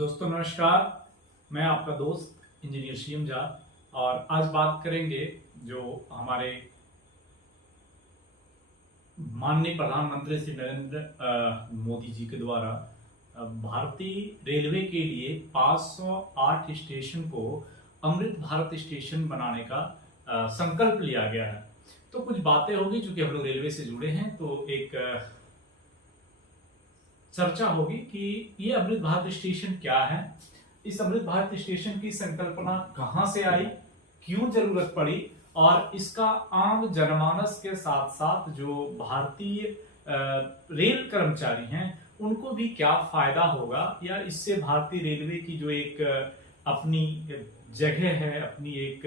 दोस्तों नमस्कार। मैं आपका दोस्त इंजीनियर शिवम झा और आज बात करेंगे जो हमारे माननीय प्रधानमंत्री श्री नरेंद्र मोदी जी के द्वारा भारतीय रेलवे के लिए 508 स्टेशन को अमृत भारत स्टेशन बनाने का संकल्प लिया गया है। तो कुछ बातें होगी जो कि हम लोग रेलवे से जुड़े हैं, तो एक चर्चा होगी कि ये अमृत भारत स्टेशन क्या है, इस अमृत भारत स्टेशन की संकल्पना कहां से आई, क्यों जरूरत पड़ी और इसका आम जनमानस के साथ साथ जो भारतीय रेल कर्मचारी हैं उनको भी क्या फायदा होगा, या इससे भारतीय रेलवे की जो एक अपनी जगह है, अपनी एक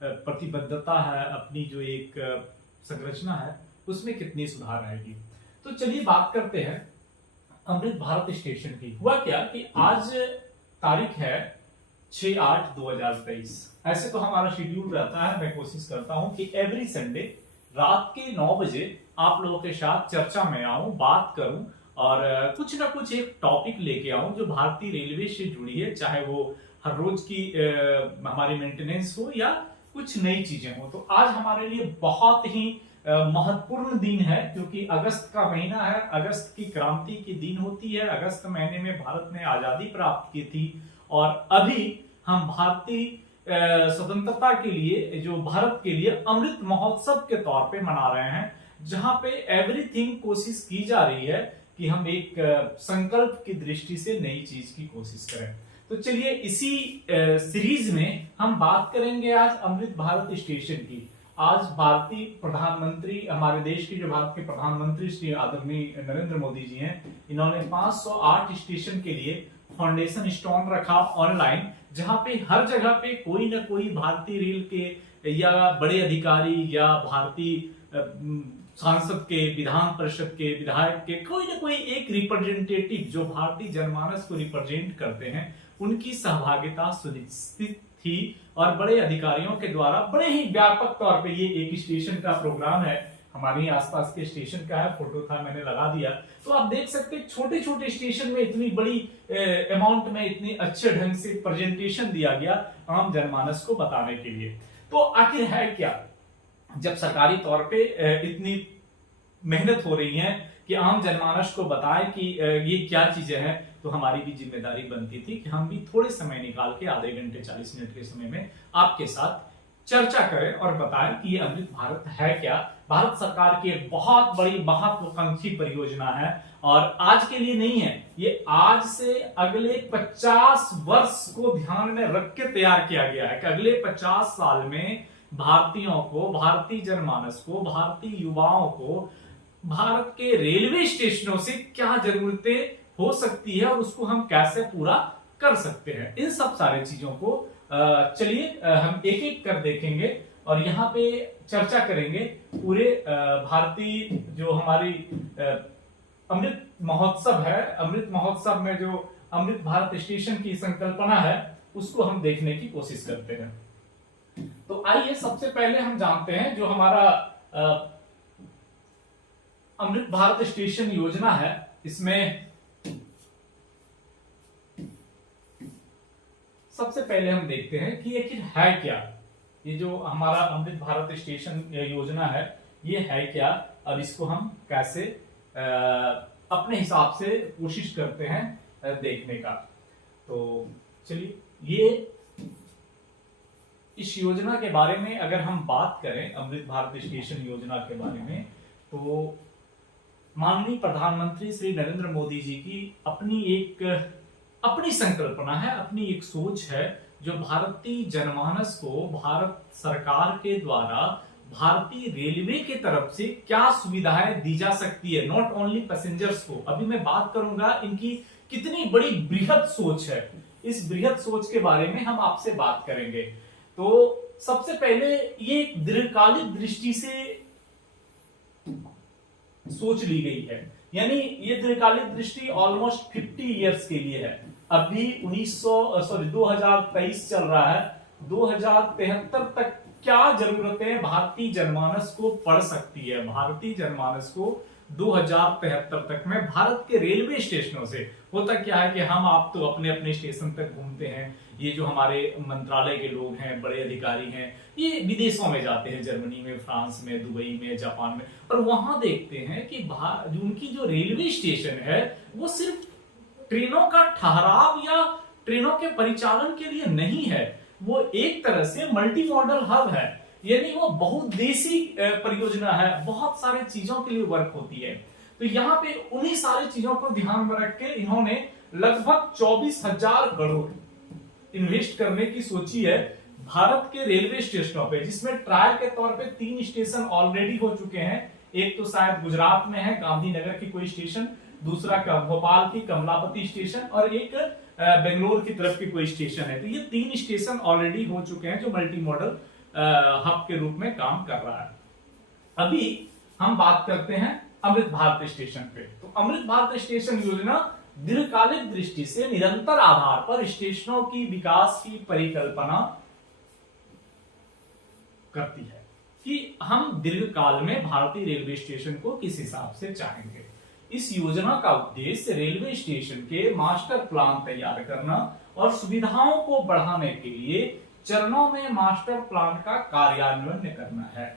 प्रतिबद्धता है, अपनी जो एक संरचना है उसमें कितनी सुधार आएगी। तो चलिए बात करते हैं अमृत भारत स्टेशन की। हुआ क्या कि आज तारीख है 6/8/2023। ऐसे तो हमारा शेड्यूल रहता है, मैं कोशिश करता हूं कि एवरी संडे रात के 9 बजे आप लोगों के साथ चर्चा में आऊं, बात करूं और कुछ ना कुछ एक टॉपिक लेके आऊं जो भारतीय रेलवे से जुड़ी है, चाहे वो हर रोज की हमारी मेंटेनेंस हो या कुछ नई चीजें हो। तो आज हमारे लिए बहुत ही महत्वपूर्ण दिन है, क्योंकि अगस्त का महीना है, अगस्त की क्रांति की दिन होती है। अगस्त महीने में भारत ने आजादी प्राप्त की थी और अभी हम भारतीय स्वतंत्रता के लिए, जो भारत के लिए अमृत महोत्सव के तौर पे मना रहे हैं, जहां पे एवरीथिंग कोशिश की जा रही है कि हम एक संकल्प की दृष्टि से नई चीज की कोशिश करें। तो चलिए इसी सीरीज में हम बात करेंगे आज अमृत भारत स्टेशन की। आज भारतीय प्रधानमंत्री, हमारे देश के जो भारत के प्रधानमंत्री श्री आदरणीय नरेंद्र मोदी जी हैं, इन्होंने 508 स्टेशन के लिए फाउंडेशन स्टोन रखा ऑनलाइन, जहां पे हर जगह पे कोई ना कोई भारतीय रेल के या बड़े अधिकारी या भारतीय सांसद के, विधान परिषद के विधायक के कोई ना कोई एक रिप्रेजेंटेटिव जो भारतीय जनमानस को रिप्रेजेंट करते हैं, उनकी सहभागिता सुनिश्चित थी और बड़े अधिकारियों के द्वारा बड़े ही व्यापक तौर पे ये एक स्टेशन का प्रोग्राम है। हमारे ही आसपास के स्टेशन का है, फोटो था मैंने लगा दिया। तो आप देख सकते हैं छोटे छोटे स्टेशन में इतनी बड़ी अमाउंट में इतनी अच्छे ढंग से प्रेजेंटेशन दिया गया आम जनमानस को बताने के लिए। तो आखिर है क्या, जब सरकारी तौर पे इतनी मेहनत हो रही है कि आम जनमानस को बताएं कि ये क्या चीजें हैं, तो हमारी भी जिम्मेदारी बनती थी कि हम भी थोड़े समय निकाल के आधे घंटे 40 मिनट के समय में आपके साथ चर्चा करें और बताएं कि ये अमृत भारत है क्या। भारत सरकार की एक बहुत बड़ी महत्वाकांक्षी परियोजना है और आज के लिए नहीं है, ये आज से अगले 50 वर्ष को ध्यान में रख के तैयार किया गया है कि अगले 50 साल में भारतीयों को, भारतीय जनमानस को, भारतीय युवाओं को भारत के रेलवे स्टेशनों से क्या जरूरतें हो सकती है और उसको हम कैसे पूरा कर सकते हैं। इन सब सारे चीजों को चलिए हम एक एक कर देखेंगे और यहाँ पे चर्चा करेंगे पूरे भारतीय जो हमारी अमृत महोत्सव है, अमृत महोत्सव में जो अमृत भारत स्टेशन की संकल्पना है उसको हम देखने की कोशिश करते हैं। तो आइए सबसे पहले हम जानते हैं जो हमारा अमृत भारत स्टेशन योजना है, इसमें सबसे पहले हम देखते हैं कि आखिर है क्या। ये जो हमारा अमृत भारत स्टेशन योजना है ये है क्या और इसको हम कैसे अपने हिसाब से कोशिश करते हैं देखने का। तो चलिए ये इस योजना के बारे में अगर हम बात करें, अमृत भारत स्टेशन योजना के बारे में, तो माननीय प्रधानमंत्री श्री नरेंद्र मोदी जी की अपनी संकल्पना है, अपनी एक सोच है जो भारतीय जनमानस को भारत सरकार के द्वारा भारतीय रेलवे के तरफ से क्या सुविधाएं दी जा सकती है, नॉट ओनली पैसेंजर्स को। अभी मैं बात करूंगा इनकी कितनी बड़ी बृहद सोच है, इस बृहद सोच के बारे में हम आपसे बात करेंगे। तो सबसे पहले ये दीर्घकालिक दृष्टि से सोच ली गई है, यानी ये दीर्घकालिक दृष्टि ऑलमोस्ट 50 इयर्स के लिए है। अभी 2023 चल रहा है, 2073 तक क्या जरूरतें भारतीय जनमानस को पड़ सकती है, भारतीय जनमानस को 2073 तक में भारत के रेलवे स्टेशनों से होता क्या है कि हम आप तो अपने अपने स्टेशन तक घूमते हैं, ये जो हमारे मंत्रालय के लोग हैं, बड़े अधिकारी हैं, ये विदेशों में जाते हैं, जर्मनी में, फ्रांस में, दुबई में, जापान में, और वहां देखते हैं कि उनकी जो रेलवे स्टेशन है वो सिर्फ ट्रेनों का ठहराव या ट्रेनों के परिचालन के लिए नहीं है, वो एक तरह से मल्टी मॉडल हब है, यानी वो बहुउद्देशीय परियोजना है, बहुत सारी चीजों के लिए वर्क होती है। तो यहाँ पे उन्हीं सारी चीजों को ध्यान में रख के इन्होंने लगभग 24,000 करोड़ इन्वेस्ट करने की सोची है भारत के रेलवे स्टेशनों पे, जिसमें ट्रायल के तौर पे 3 स्टेशन ऑलरेडी हो चुके हैं। एक तो शायद गुजरात में है, गांधीनगर की कोई स्टेशन, दूसरा भोपाल की कमलापति स्टेशन, और एक बेंगलोर की तरफ की कोई स्टेशन है। तो ये 3 स्टेशन ऑलरेडी हो चुके हैं जो मल्टी मॉडल हब के रूप में काम कर रहा है। अभी हम बात करते हैं अमृत भारत स्टेशन पे। तो अमृत भारत स्टेशन योजना दीर्घकालिक दृष्टि से निरंतर आधार पर स्टेशनों की विकास की परिकल्पना करती है कि हम दीर्घकाल में भारतीय रेलवे स्टेशन को किस हिसाब से चाहेंगे। इस योजना का उद्देश्य रेलवे स्टेशन के मास्टर प्लान तैयार करना और सुविधाओं को बढ़ाने के लिए चरणों में मास्टर प्लान का कार्यान्वयन करना है।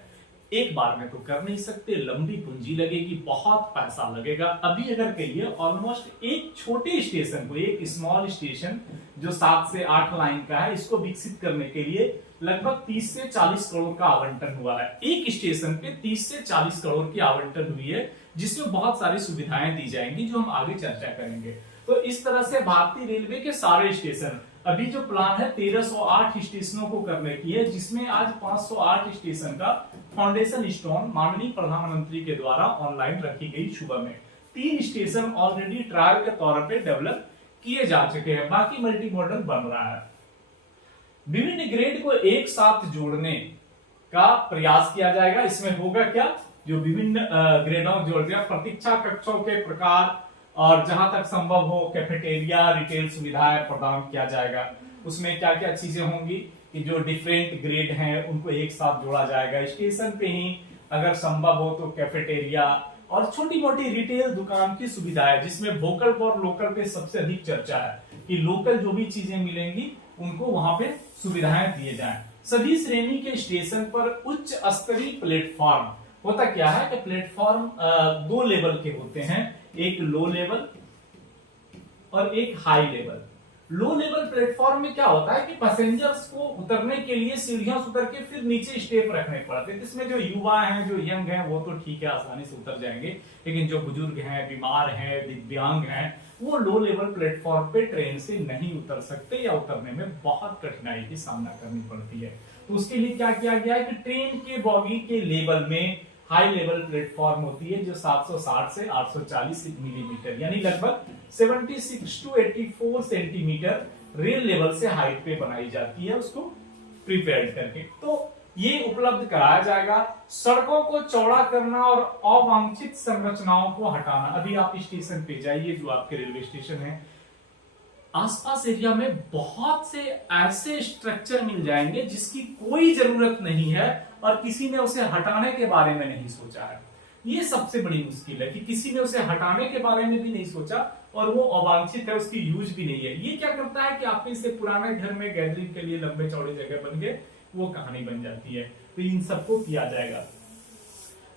एक बार में तो कर नहीं सकते, लंबी पूंजी लगेगी, बहुत पैसा लगेगा। अभी अगर कहिए ऑलमोस्ट एक छोटे स्टेशन को, एक स्मॉल स्टेशन जो 7 से 8 लाइन का है, इसको विकसित करने के लिए लगभग 30 से 40 करोड़ का आवंटन हुआ है। एक स्टेशन पे 30 से 40 करोड़ की आवंटन हुई है, जिसमें बहुत सारी सुविधाएं दी जाएंगी जो हम आगे चर्चा करेंगे। तो इस तरह से भारतीय रेलवे के सारे स्टेशन, अभी जो प्लान है 1308 स्टेशनों को करने की है, जिसमें आज 508 स्टेशन का फाउंडेशन स्टोन माननीय प्रधानमंत्री के द्वारा ऑनलाइन रखी गई सुबह में। 3 स्टेशन ऑलरेडी ट्रायल के तौर पे डेवलप किए जा चुके हैं, बाकी मल्टी मॉडल बन रहा है। विभिन्न ग्रेड को एक साथ जोड़ने का प्रयास किया जाएगा। इसमें होगा क्या, जो विभिन्न ग्रेडों को जोड़ दिया, प्रतीक्षा कक्षों के प्रकार और जहां तक संभव हो कैफेटेरिया, रिटेल सुविधाएं प्रदान किया जाएगा। उसमें क्या क्या चीजें होंगी कि जो डिफरेंट ग्रेड हैं उनको एक साथ जोड़ा जाएगा। स्टेशन पे ही अगर संभव हो तो कैफेटेरिया और छोटी मोटी रिटेल दुकान की सुविधाएं, जिसमें वोकल फॉर लोकल पे सबसे अधिक चर्चा है कि लोकल जो भी चीजें मिलेंगी उनको वहां पे सुविधाएं दिए जाएं। सभी श्रेणी के स्टेशन पर उच्च स्तरीय प्लेटफॉर्म, होता क्या है कि प्लेटफॉर्म 2 लेवल के होते हैं, एक लो लेवल और एक high level. Low level platform में क्या होता है कि पैसेंजर्स को उतरने के लिए सीढ़ियों से उतर के फिर नीचे स्टेप रखने पड़ते हैं। इसमें जो युवा हैं, जो यंग हैं, वो तो ठीक है, आसानी से उतर जाएंगे, लेकिन जो बुजुर्ग हैं, बीमार हैं, दिव्यांग हैं, वो लो लेवल प्लेटफॉर्म पे ट्रेन से नहीं उतर सकते या उतरने में बहुत कठिनाई की सामना करनी पड़ती है। तो उसके लिए क्या किया गया है कि ट्रेन के बॉगी के लेवल में हाई लेवल प्लेटफॉर्म होती है जो 760 से 840 मिलीमीटर यानी लगभग 76 टू 84 सेंटीमीटर रेल लेवल से हाइट पे बनाई जाती है, उसको प्रिपेयर करके। तो ये उपलब्ध कराया जाएगा। सड़कों को चौड़ा करना और अवांछित संरचनाओं को हटाना। अभी आप स्टेशन पे जाइए, जो आपके रेलवे स्टेशन है, आसपास एरिया में बहुत से ऐसे स्ट्रक्चर मिल जाएंगे जिसकी कोई जरूरत नहीं है और किसी ने उसे हटाने के बारे में नहीं सोचा है। ये सबसे बड़ी मुश्किल है कि किसी ने उसे हटाने के बारे में भी नहीं सोचा और वो अवांछित है, उसकी यूज भी नहीं है। ये क्या करता है कि आपके इसे पुराने घर में गैदरिंग के लिए लंबे चौड़े जगह बन गए, वो कहानी बन जाती है। तो इन सबको किया जाएगा।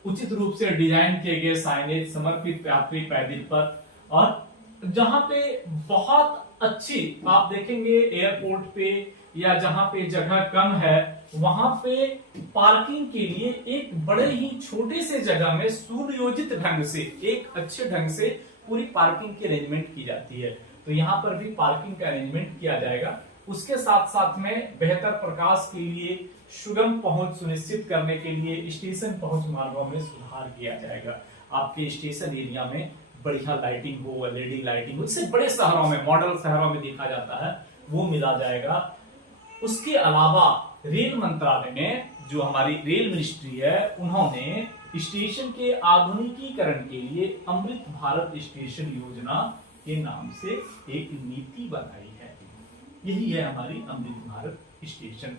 उचित रूप से डिजाइन किए गए साइनेज समर्पित यात्री पैदल पर, और जहां पे बहुत अच्छी आप देखेंगे एयरपोर्ट पे या जहां पे जगह कम है, वहां पे पार्किंग के लिए एक बड़े ही छोटे से जगह में सुनियोजित ढंग से, एक अच्छे ढंग से पूरी पार्किंग की अरेंजमेंट की जाती है। तो यहाँ पर भी पार्किंग का अरेंजमेंट किया जाएगा। उसके साथ साथ में बेहतर प्रकाश के लिए, सुगम पहुंच सुनिश्चित करने के लिए स्टेशन पहुंच मार्गों में सुधार किया जाएगा। आपके स्टेशन एरिया में बढ़िया लाइटिंग हो, एलईडी लाइटिंग हो, इससे बड़े शहरों में, मॉडल शहरों में देखा जाता है, वो मिला जाएगा। उसके अलावा रेल मंत्रालय में, जो हमारी रेल मिनिस्ट्री है, उन्होंने स्टेशन के आधुनिकीकरण के लिए अमृत भारत स्टेशन योजना के नाम से एक नीति बनाई है। यही है हमारी अमृत भारत स्टेशन।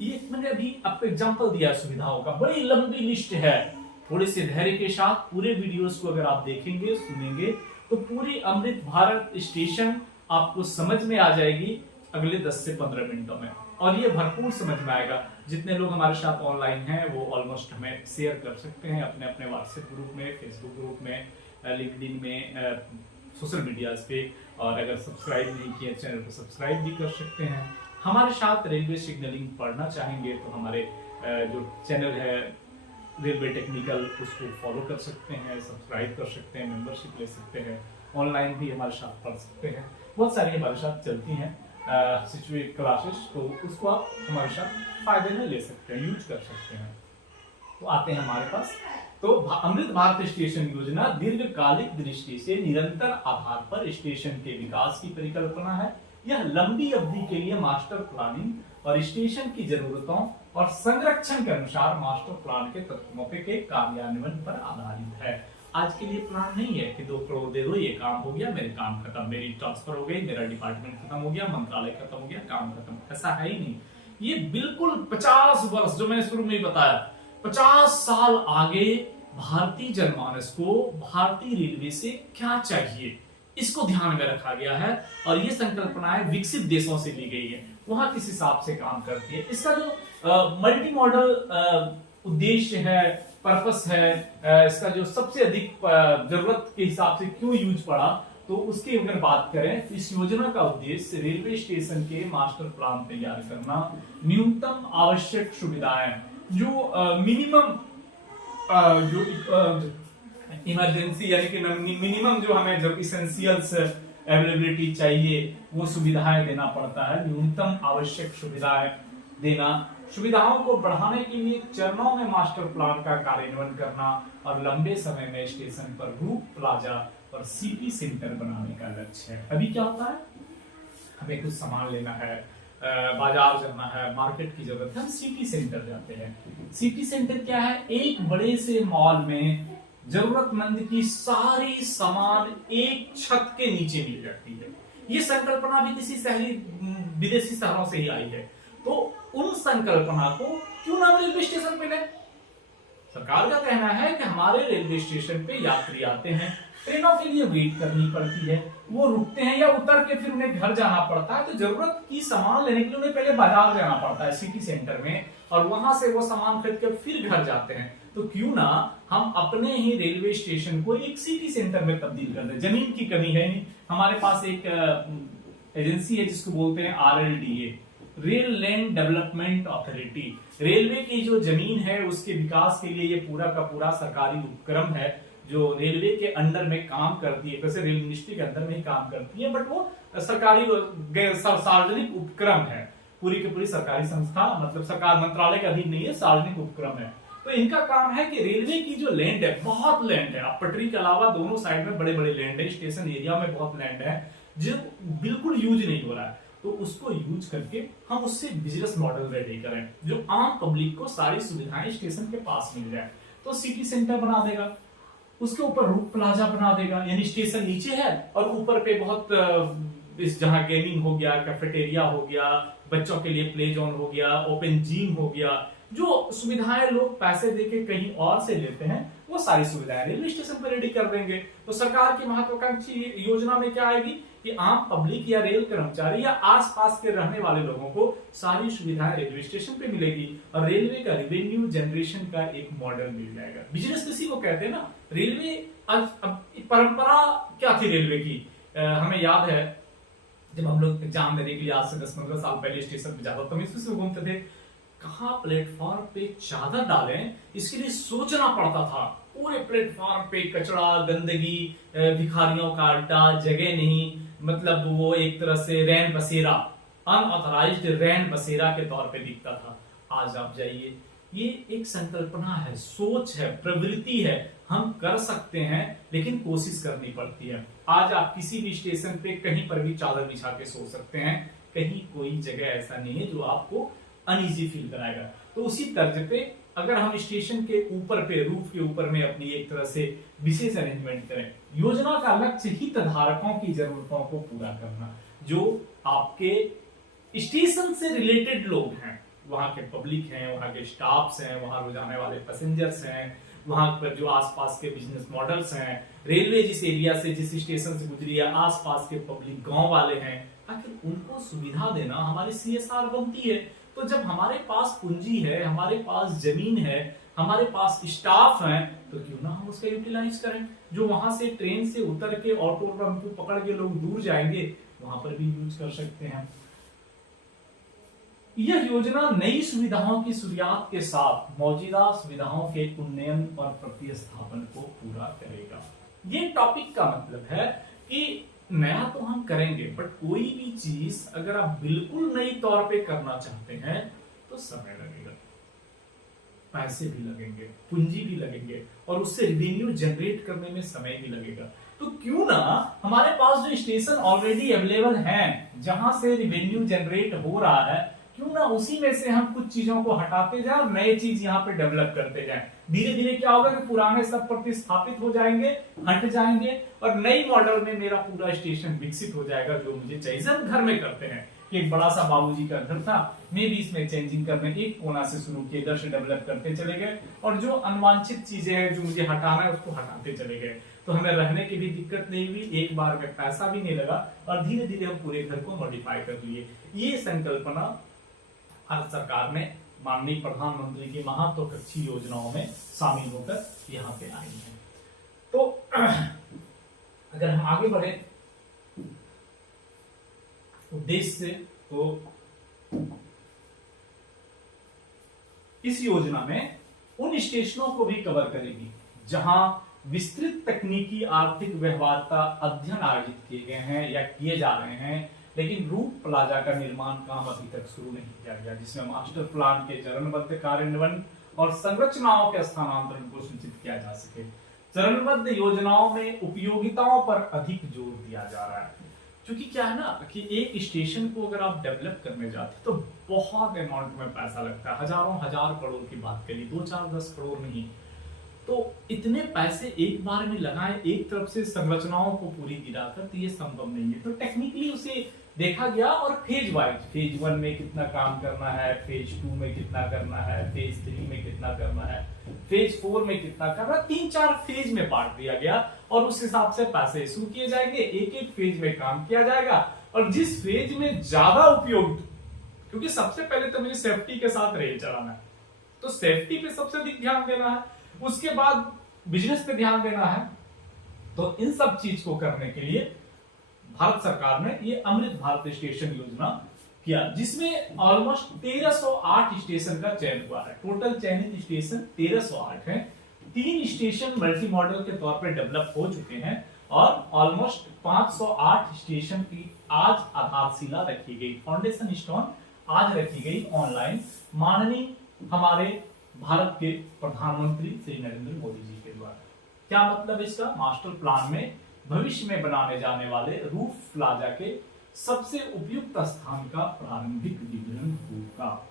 ये मैंने अभी आपको एग्जांपल दिया सुविधाओं का, बड़ी लंबी लिस्ट है। थोड़े से धैर्य के साथ पूरे वीडियोस को अगर आप देखेंगे, सुनेंगे, तो पूरी अमृत भारत स्टेशन आपको समझ में आ जाएगी अगले 10 से 15 मिनटों में, और ये भरपूर समझ में आएगा। जितने लोग हमारे साथ ऑनलाइन हैं वो ऑलमोस्ट हमें शेयर कर सकते हैं अपने अपने व्हाट्सएप ग्रुप में, फेसबुक ग्रुप में, लिंक्डइन में, सोशल मीडियाज पे। और अगर सब्सक्राइब नहीं किया चैनल को सब्सक्राइब भी कर सकते हैं। हमारे साथ रेलवे सिग्नलिंग पढ़ना चाहेंगे तो हमारे जो चैनल है रेलवे टेक्निकल उसको फॉलो कर सकते हैं, सब्सक्राइब कर सकते हैं, मेंबरशिप ले सकते हैं, ऑनलाइन भी हमारे साथ पढ़ सकते हैं। बहुत सारी हमारे साथ चलती हैं सिचुएट क्लासेस, तो उसको आप हमारे साथ फायदे में ले सकते हैं, यूज कर सकते हैं। तो आते हैं हमारे पास, तो अमृत भारत स्टेशन योजना दीर्घकालिक दृष्टि से निरंतर आधार पर स्टेशन के विकास की परिकल्पना है। यह लंबी अवधि के लिए मास्टर प्लानिंग और स्टेशन की जरूरतों और संरक्षण के अनुसार मास्टर प्लान के तत्वों के कार्यान्वयन पर आधारित है। आज के लिए प्लान नहीं है कि 2 करोड़ दे दो, ये काम हो गया, मेरे काम खत्म, मेरी ट्रांसफर हो गई, मेरा डिपार्टमेंट खत्म हो गया, मंत्रालय खत्म हो गया, काम खत्म। ऐसा है ही नहीं। ये बिल्कुल 50 वर्ष, जो मैंने शुरू में बताया, 50 साल आगे भारतीय जनमानस को भारतीय रेलवे से क्या चाहिए, इसको ध्यान में रखा गया है। और ये संकल्पनाएं विकसित देशों से ली गई है, वहां किस हिसाब से काम करती है। इसका जो मल्टी मॉडल उद्देश्य है, पर्पस है, इसका जो सबसे अधिक जरूरत के हिसाब से क्यों यूज पड़ा, तो उसकी अगर बात करें तो इस योजना का उद्देश्य रेलवे स्टेशन के मास्टर प्लान तैयार करना, न्यूनतम आवश्यक सुविधाएं, जो मिनिमम जो इमरजेंसी यानी कि मिनिमम जो हमें जब इसेंशियल्स अवेलेबिलिटी चाहिए वो सुविधाएं देना पड़ता है, न्यूनतम आवश्यक सुविधाएं देना, सुविधाओं को बढ़ाने के लिए चरणों में मास्टर प्लान का कार्यान्वयन करना, और लंबे समय में स्टेशन पर रूप प्लाजा और सिटी सेंटर बनाने का लक्ष्य है। अभी क्या होता है, हमें कुछ सामान लेना है, बाजार जाना है, मार्केट की जरूरत है, हम सिटी सेंटर जाते हैं। सिटी सेंटर क्या है, एक बड़े से मॉल में जरूरतमंद की सारी सामान एक छत के नीचे मिल जाती है। ये संकल्पना भी किसी शहरी विदेशी शहरों से ही आई है। तो उन संकल्पना को क्यों ना रेलवे स्टेशन पे लें। सरकार का कहना है कि हमारे रेलवे स्टेशन पे यात्री आते हैं, ट्रेनों के लिए वेट करनी पड़ती है, वो रुकते हैं या उतर के फिर उन्हें घर जाना पड़ता है, तो जरूरत की सामान लेने के लिए उन्हें पहले बाजार जाना पड़ता है सिटी सेंटर में, और वहां से वो सामान खरीद कर फिर घर जाते हैं। तो क्यों ना हम अपने ही रेलवे स्टेशन को एक सिटी सेंटर में तब्दील कर दें। जमीन की कमी है नहीं, हमारे पास एक एजेंसी है जिसको बोलते हैं RLDA, rail land development authority. Railway की जो जमीन है उसके विकास के लिए ये पूरा का पूरा सरकारी उपक्रम है जो रेलवे के अंडर में काम करती है। वैसे रेल मिनिस्ट्री के अंदर में ही काम करती है, बट वो सरकारी सार्वजनिक उपक्रम है, पूरी की पूरी सरकारी संस्था, मतलब सरकार मंत्रालय के अधीन नहीं है, सार्वजनिक उपक्रम है। तो इनका काम है कि रेलवे की जो लैंड है, बहुत लैंड है, अब पटरी के अलावा दोनों साइड में बड़े बड़े लैंड है, स्टेशन एरिया में बहुत लैंड है जो बिल्कुल यूज नहीं हो रहा है, तो उसको यूज करके हम उससे बिजनेस मॉडल रेडी करें जो आम पब्लिक को सारी सुविधाएं स्टेशन के पास मिल जाए। तो सिटी सेंटर बना देगा, उसके ऊपर रूफ प्लाजा बना देगा, यानी स्टेशन नीचे है और ऊपर पे बहुत इस जहां गेमिंग हो गया, कैफेटेरिया हो गया, बच्चों के लिए प्ले जोन हो गया, ओपन जिम हो गया, जो सुविधाएं लोग पैसे देके कहीं और से लेते हैं वो सारी सुविधाएं रेलवे स्टेशन पर रेडी कर देंगे। तो सरकार की महत्वाकांक्षी योजना में क्या आएगी कि आम पब्लिक या रेल कर्मचारी या आसपास के रहने वाले लोगों को सारी सुविधाएं रेलवे स्टेशन पे मिलेगी और रेलवे का रेवेन्यू जनरेशन का एक मॉडल मिल जाएगा। बिजनेस किसी को कहते हैं ना, रेलवे परंपरा क्या थी रेलवे की, हमें याद है जब हम लोग एग्जाम देने के लिए आज से 10-15 साल पहले स्टेशन पे जाते तो हम इसमें घूमते थे, कहाँ प्लेटफॉर्म पे चादर डालें इसके लिए सोचना पड़ता था। पूरे प्लेटफॉर्म पे कचरा, गंदगी, भिखारियों का अड्डा, जगह नहीं, मतलब वो एक तरह से रैन बसेरा, अनऑथराइज्ड रैन बसेरा के तौर पे दिखता था। आज आप जाइए, ये एक संकल्पना है, सोच है, प्रवृत्ति है, हम कर सकते हैं लेकिन कोशिश करनी पड़ती है। आज आप किसी भी स्टेशन पे कहीं पर भी चादर बिछा के सो सकते हैं, कहीं कोई जगह ऐसा नहीं है जो आपको अनईजी फील कराएगा। तो उसी तर्ज पे अगर हम स्टेशन के ऊपर पे, रूफ के ऊपर में अपनी एक तरह से विशेष अरेंजमेंट करें, योजना का लक्ष्य हितधारकों की जरूरतों को पूरा करना, जो आपके स्टेशन से रिलेटेड लोग हैं, वहां के पब्लिक हैं, वहां के स्टाफ्स हैं, वहां रोजाने वाले पैसेंजर्स हैं, वहां पर जो आसपास के बिजनेस मॉडल्स हैं, रेलवे जिस एरिया से जिस स्टेशन से गुजरी है, आसपास के पब्लिक गांव वाले हैं, आखिर उनको सुविधा देना हमारी CSR बनती है। तो जब हमारे पास पूंजी है, हमारे पास जमीन है, हमारे पास स्टाफ है, तो क्यों ना हम उसका यूटिलाइज करें। जो वहां से ट्रेन से उतर के ऑटो टेम्पो पकड़ के लोग दूर जाएंगे, वहां पर भी यूज कर सकते हैं। यह योजना नई सुविधाओं की शुरुआत के साथ मौजूदा सुविधाओं के उन्नयन और प्रतिस्थापन को पूरा करेगा। ये टॉपिक का मतलब है कि नया तो हम करेंगे, बट कोई भी चीज अगर आप बिल्कुल नई तौर पे करना चाहते हैं तो समय लगेगा, पैसे भी लगेंगे, पूंजी भी लगेंगे, और उससे रिवेन्यू जनरेट करने में समय भी लगेगा। तो क्यों ना हमारे पास जो स्टेशन ऑलरेडी अवेलेबल हैं, जहां से रिवेन्यू जनरेट हो रहा है, क्यों ना उसी में से हम कुछ चीजों को हटाते जाएं और नए चीज यहाँ पे डेवलप करते जाएं। धीरे धीरे क्या होगा कि पुराने सब प्रतिस्थापित हो जाएंगे, हट जाएंगे, और नई मॉडल में मेरा पूरा स्टेशन विकसित हो जाएगा जो मुझे चाहिए। सब घर में करते हैं कि एक बड़ा सा बाबूजी का घर था, मैं भी इसमें चेंजिंग करने एक कोना से शुरू किए, इधर से डेवलप करते चले गए, और जो अनवांछित चीजें हैं जो मुझे हटाना है उसको हटाते चले गए। तो हमें रहने की भी दिक्कत नहीं हुई, एक बार में पैसा भी नहीं लगा, और धीरे धीरे हम पूरे घर को मॉडिफाई कर लिए। ये संकल्पना भारत सरकार ने माननीय प्रधानमंत्री की महत्वाकांक्षी योजनाओं में शामिल होकर यहाँ पे आई है। तो अगर हम आगे बढ़े उद्देश्य से, तो इस योजना में उन स्टेशनों को भी कवर करेगी जहां विस्तृत तकनीकी आर्थिक व्यवहार्यता अध्ययन आयोजित किए गए हैं या किए जा रहे हैं, लेकिन रूप प्लाजा का निर्माण काम अभी तक शुरू नहीं किया गया, जिसमें मास्टर प्लान के चरणबद्ध कार्यान्वयन और संरचनाओं के स्थानांतरण को सूचित किया जा सके। चरणबद्ध योजनाओं में उपयोगिताओं पर अधिक जोर दिया जा रहा है, क्योंकि क्या है ना कि एक स्टेशन को अगर आप डेवलप करने जाते तो बहुत अमाउंट में पैसा लगता है, हजारों हजार करोड़ की बात करिए, 2 4 10 करोड़ नहीं। तो इतने पैसे एक बार में लगाए एक तरफ से संरचनाओं को पूरी गिराकर, तो ये संभव नहीं है। तो टेक्निकली उसे देखा गया और फेज वाइज, फेज 1 में कितना काम करना है, फेज 2 में कितना करना है, फेज 3 में कितना करना है, फेज 4 में कितना करना है, 3-4 फेज में बांट दिया गया, और उस हिसाब से पैसे इशू किए जाएंगे, एक एक फेज में काम किया जाएगा। और जिस फेज में ज्यादा उपयोग, क्योंकि सबसे पहले तो मुझे सेफ्टी के साथ रेल चलाना है, तो सेफ्टी पे सबसे अधिक ध्यान देना है, उसके बाद बिजनेस पे ध्यान देना है। तो इन सब चीज को करने के लिए भारत सरकार ने ये अमृत भारत स्टेशन योजना किया, जिसमें ऑलमोस्ट 1308 स्टेशन का चयन हुआ है। टोटल चयनित स्टेशन 1308 हैं। 3 स्टेशन मल्टी मॉडल के तौर पर डेवलप हो चुके हैं, और ऑलमोस्ट 508 स्टेशन की आज आधारशिला रखी गई, फाउंडेशन स्टोन आज रखी गई ऑनलाइन, माननीय हमारे भारत के प्रधानमंत्री श्री नरेंद्र मोदी जी के द्वारा। क्या मतलब इसका? मास्टर प्लान में भविष्य में बनाने जाने वाले रूफ प्लाजा के सबसे उपयुक्त स्थान का प्रारंभिक विवरण होगा।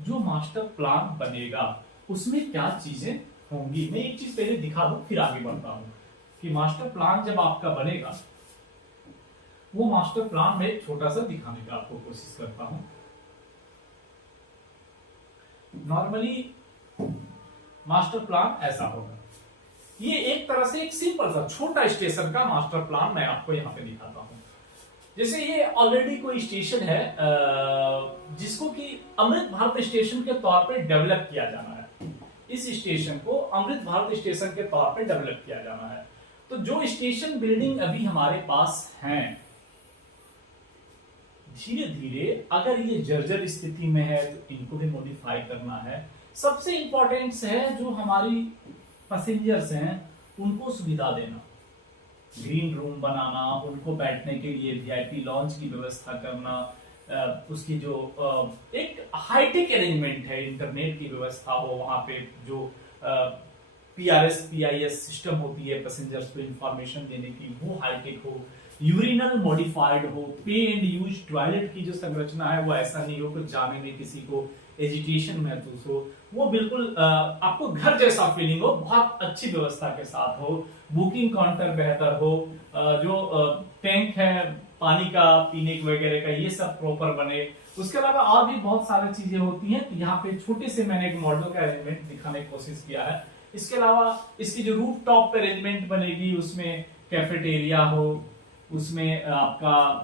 जो मास्टर प्लान बनेगा उसमें क्या चीजें होंगी, मैं एक चीज पहले दिखा दूं फिर आगे बढ़ता हूं कि मास्टर प्लान जब आपका बनेगा, वो मास्टर प्लान में छोटा सा दिखाने का आपको कोशिश करता हूं। नॉर्मली मास्टर प्लान ऐसा होगा, ये एक तरह से एक सिंपल सा छोटा स्टेशन का मास्टर प्लान मैं आपको यहाँ पे दिखाता हूँ। जैसे ये ऑलरेडी कोई स्टेशन है जिसको कि अमृत भारत स्टेशन के तौर पे डेवलप किया जाना है। इस स्टेशन को अमृत भारत स्टेशन के तौर पे डेवलप किया जाना है। तो जो स्टेशन बिल्डिंग अभी हमारे पास हैं, धीरे धीरे अगर ये जर्जर स्थिति में है तो इनको भी मॉडिफाई करना है। सबसे इंपॉर्टेंट है जो हमारी पैसेंजर्स हैं उनको सुविधा देना, ग्रीन रूम बनाना, उनको बैठने के लिए वीआईपी लॉन्च की व्यवस्था करना, उसकी जो एक हाईटेक अरेंजमेंट है, इंटरनेट की व्यवस्था हो वहां पे, जो PRS PIS सिस्टम होती है पैसेंजर्स को इंफॉर्मेशन देने की, वो हाईटेक हो, यूरिनल मॉडिफाइड हो, पे एंड यूज टॉयलेट की जो संरचना है वो ऐसा नहीं हो कि जाने में किसी को एजिटेशन महसूस हो, वो बिल्कुल आपको घर जैसा फीलिंग हो, बहुत अच्छी व्यवस्था के साथ हो, बुकिंग काउंटर बेहतर हो, जो टैंक है पानी का पीने वगैरह का ये सब प्रॉपर बने। उसके अलावा और भी बहुत सारी चीजें होती हैं। तो यहाँ पे छोटे से मैंने एक मॉडल का अरेंजमेंट दिखाने की कोशिश किया है इसके अलावा इसकी जो रूफ टॉप पे अरेंजमेंट बनेगी, उसमें कैफेटेरिया हो, उसमें आपका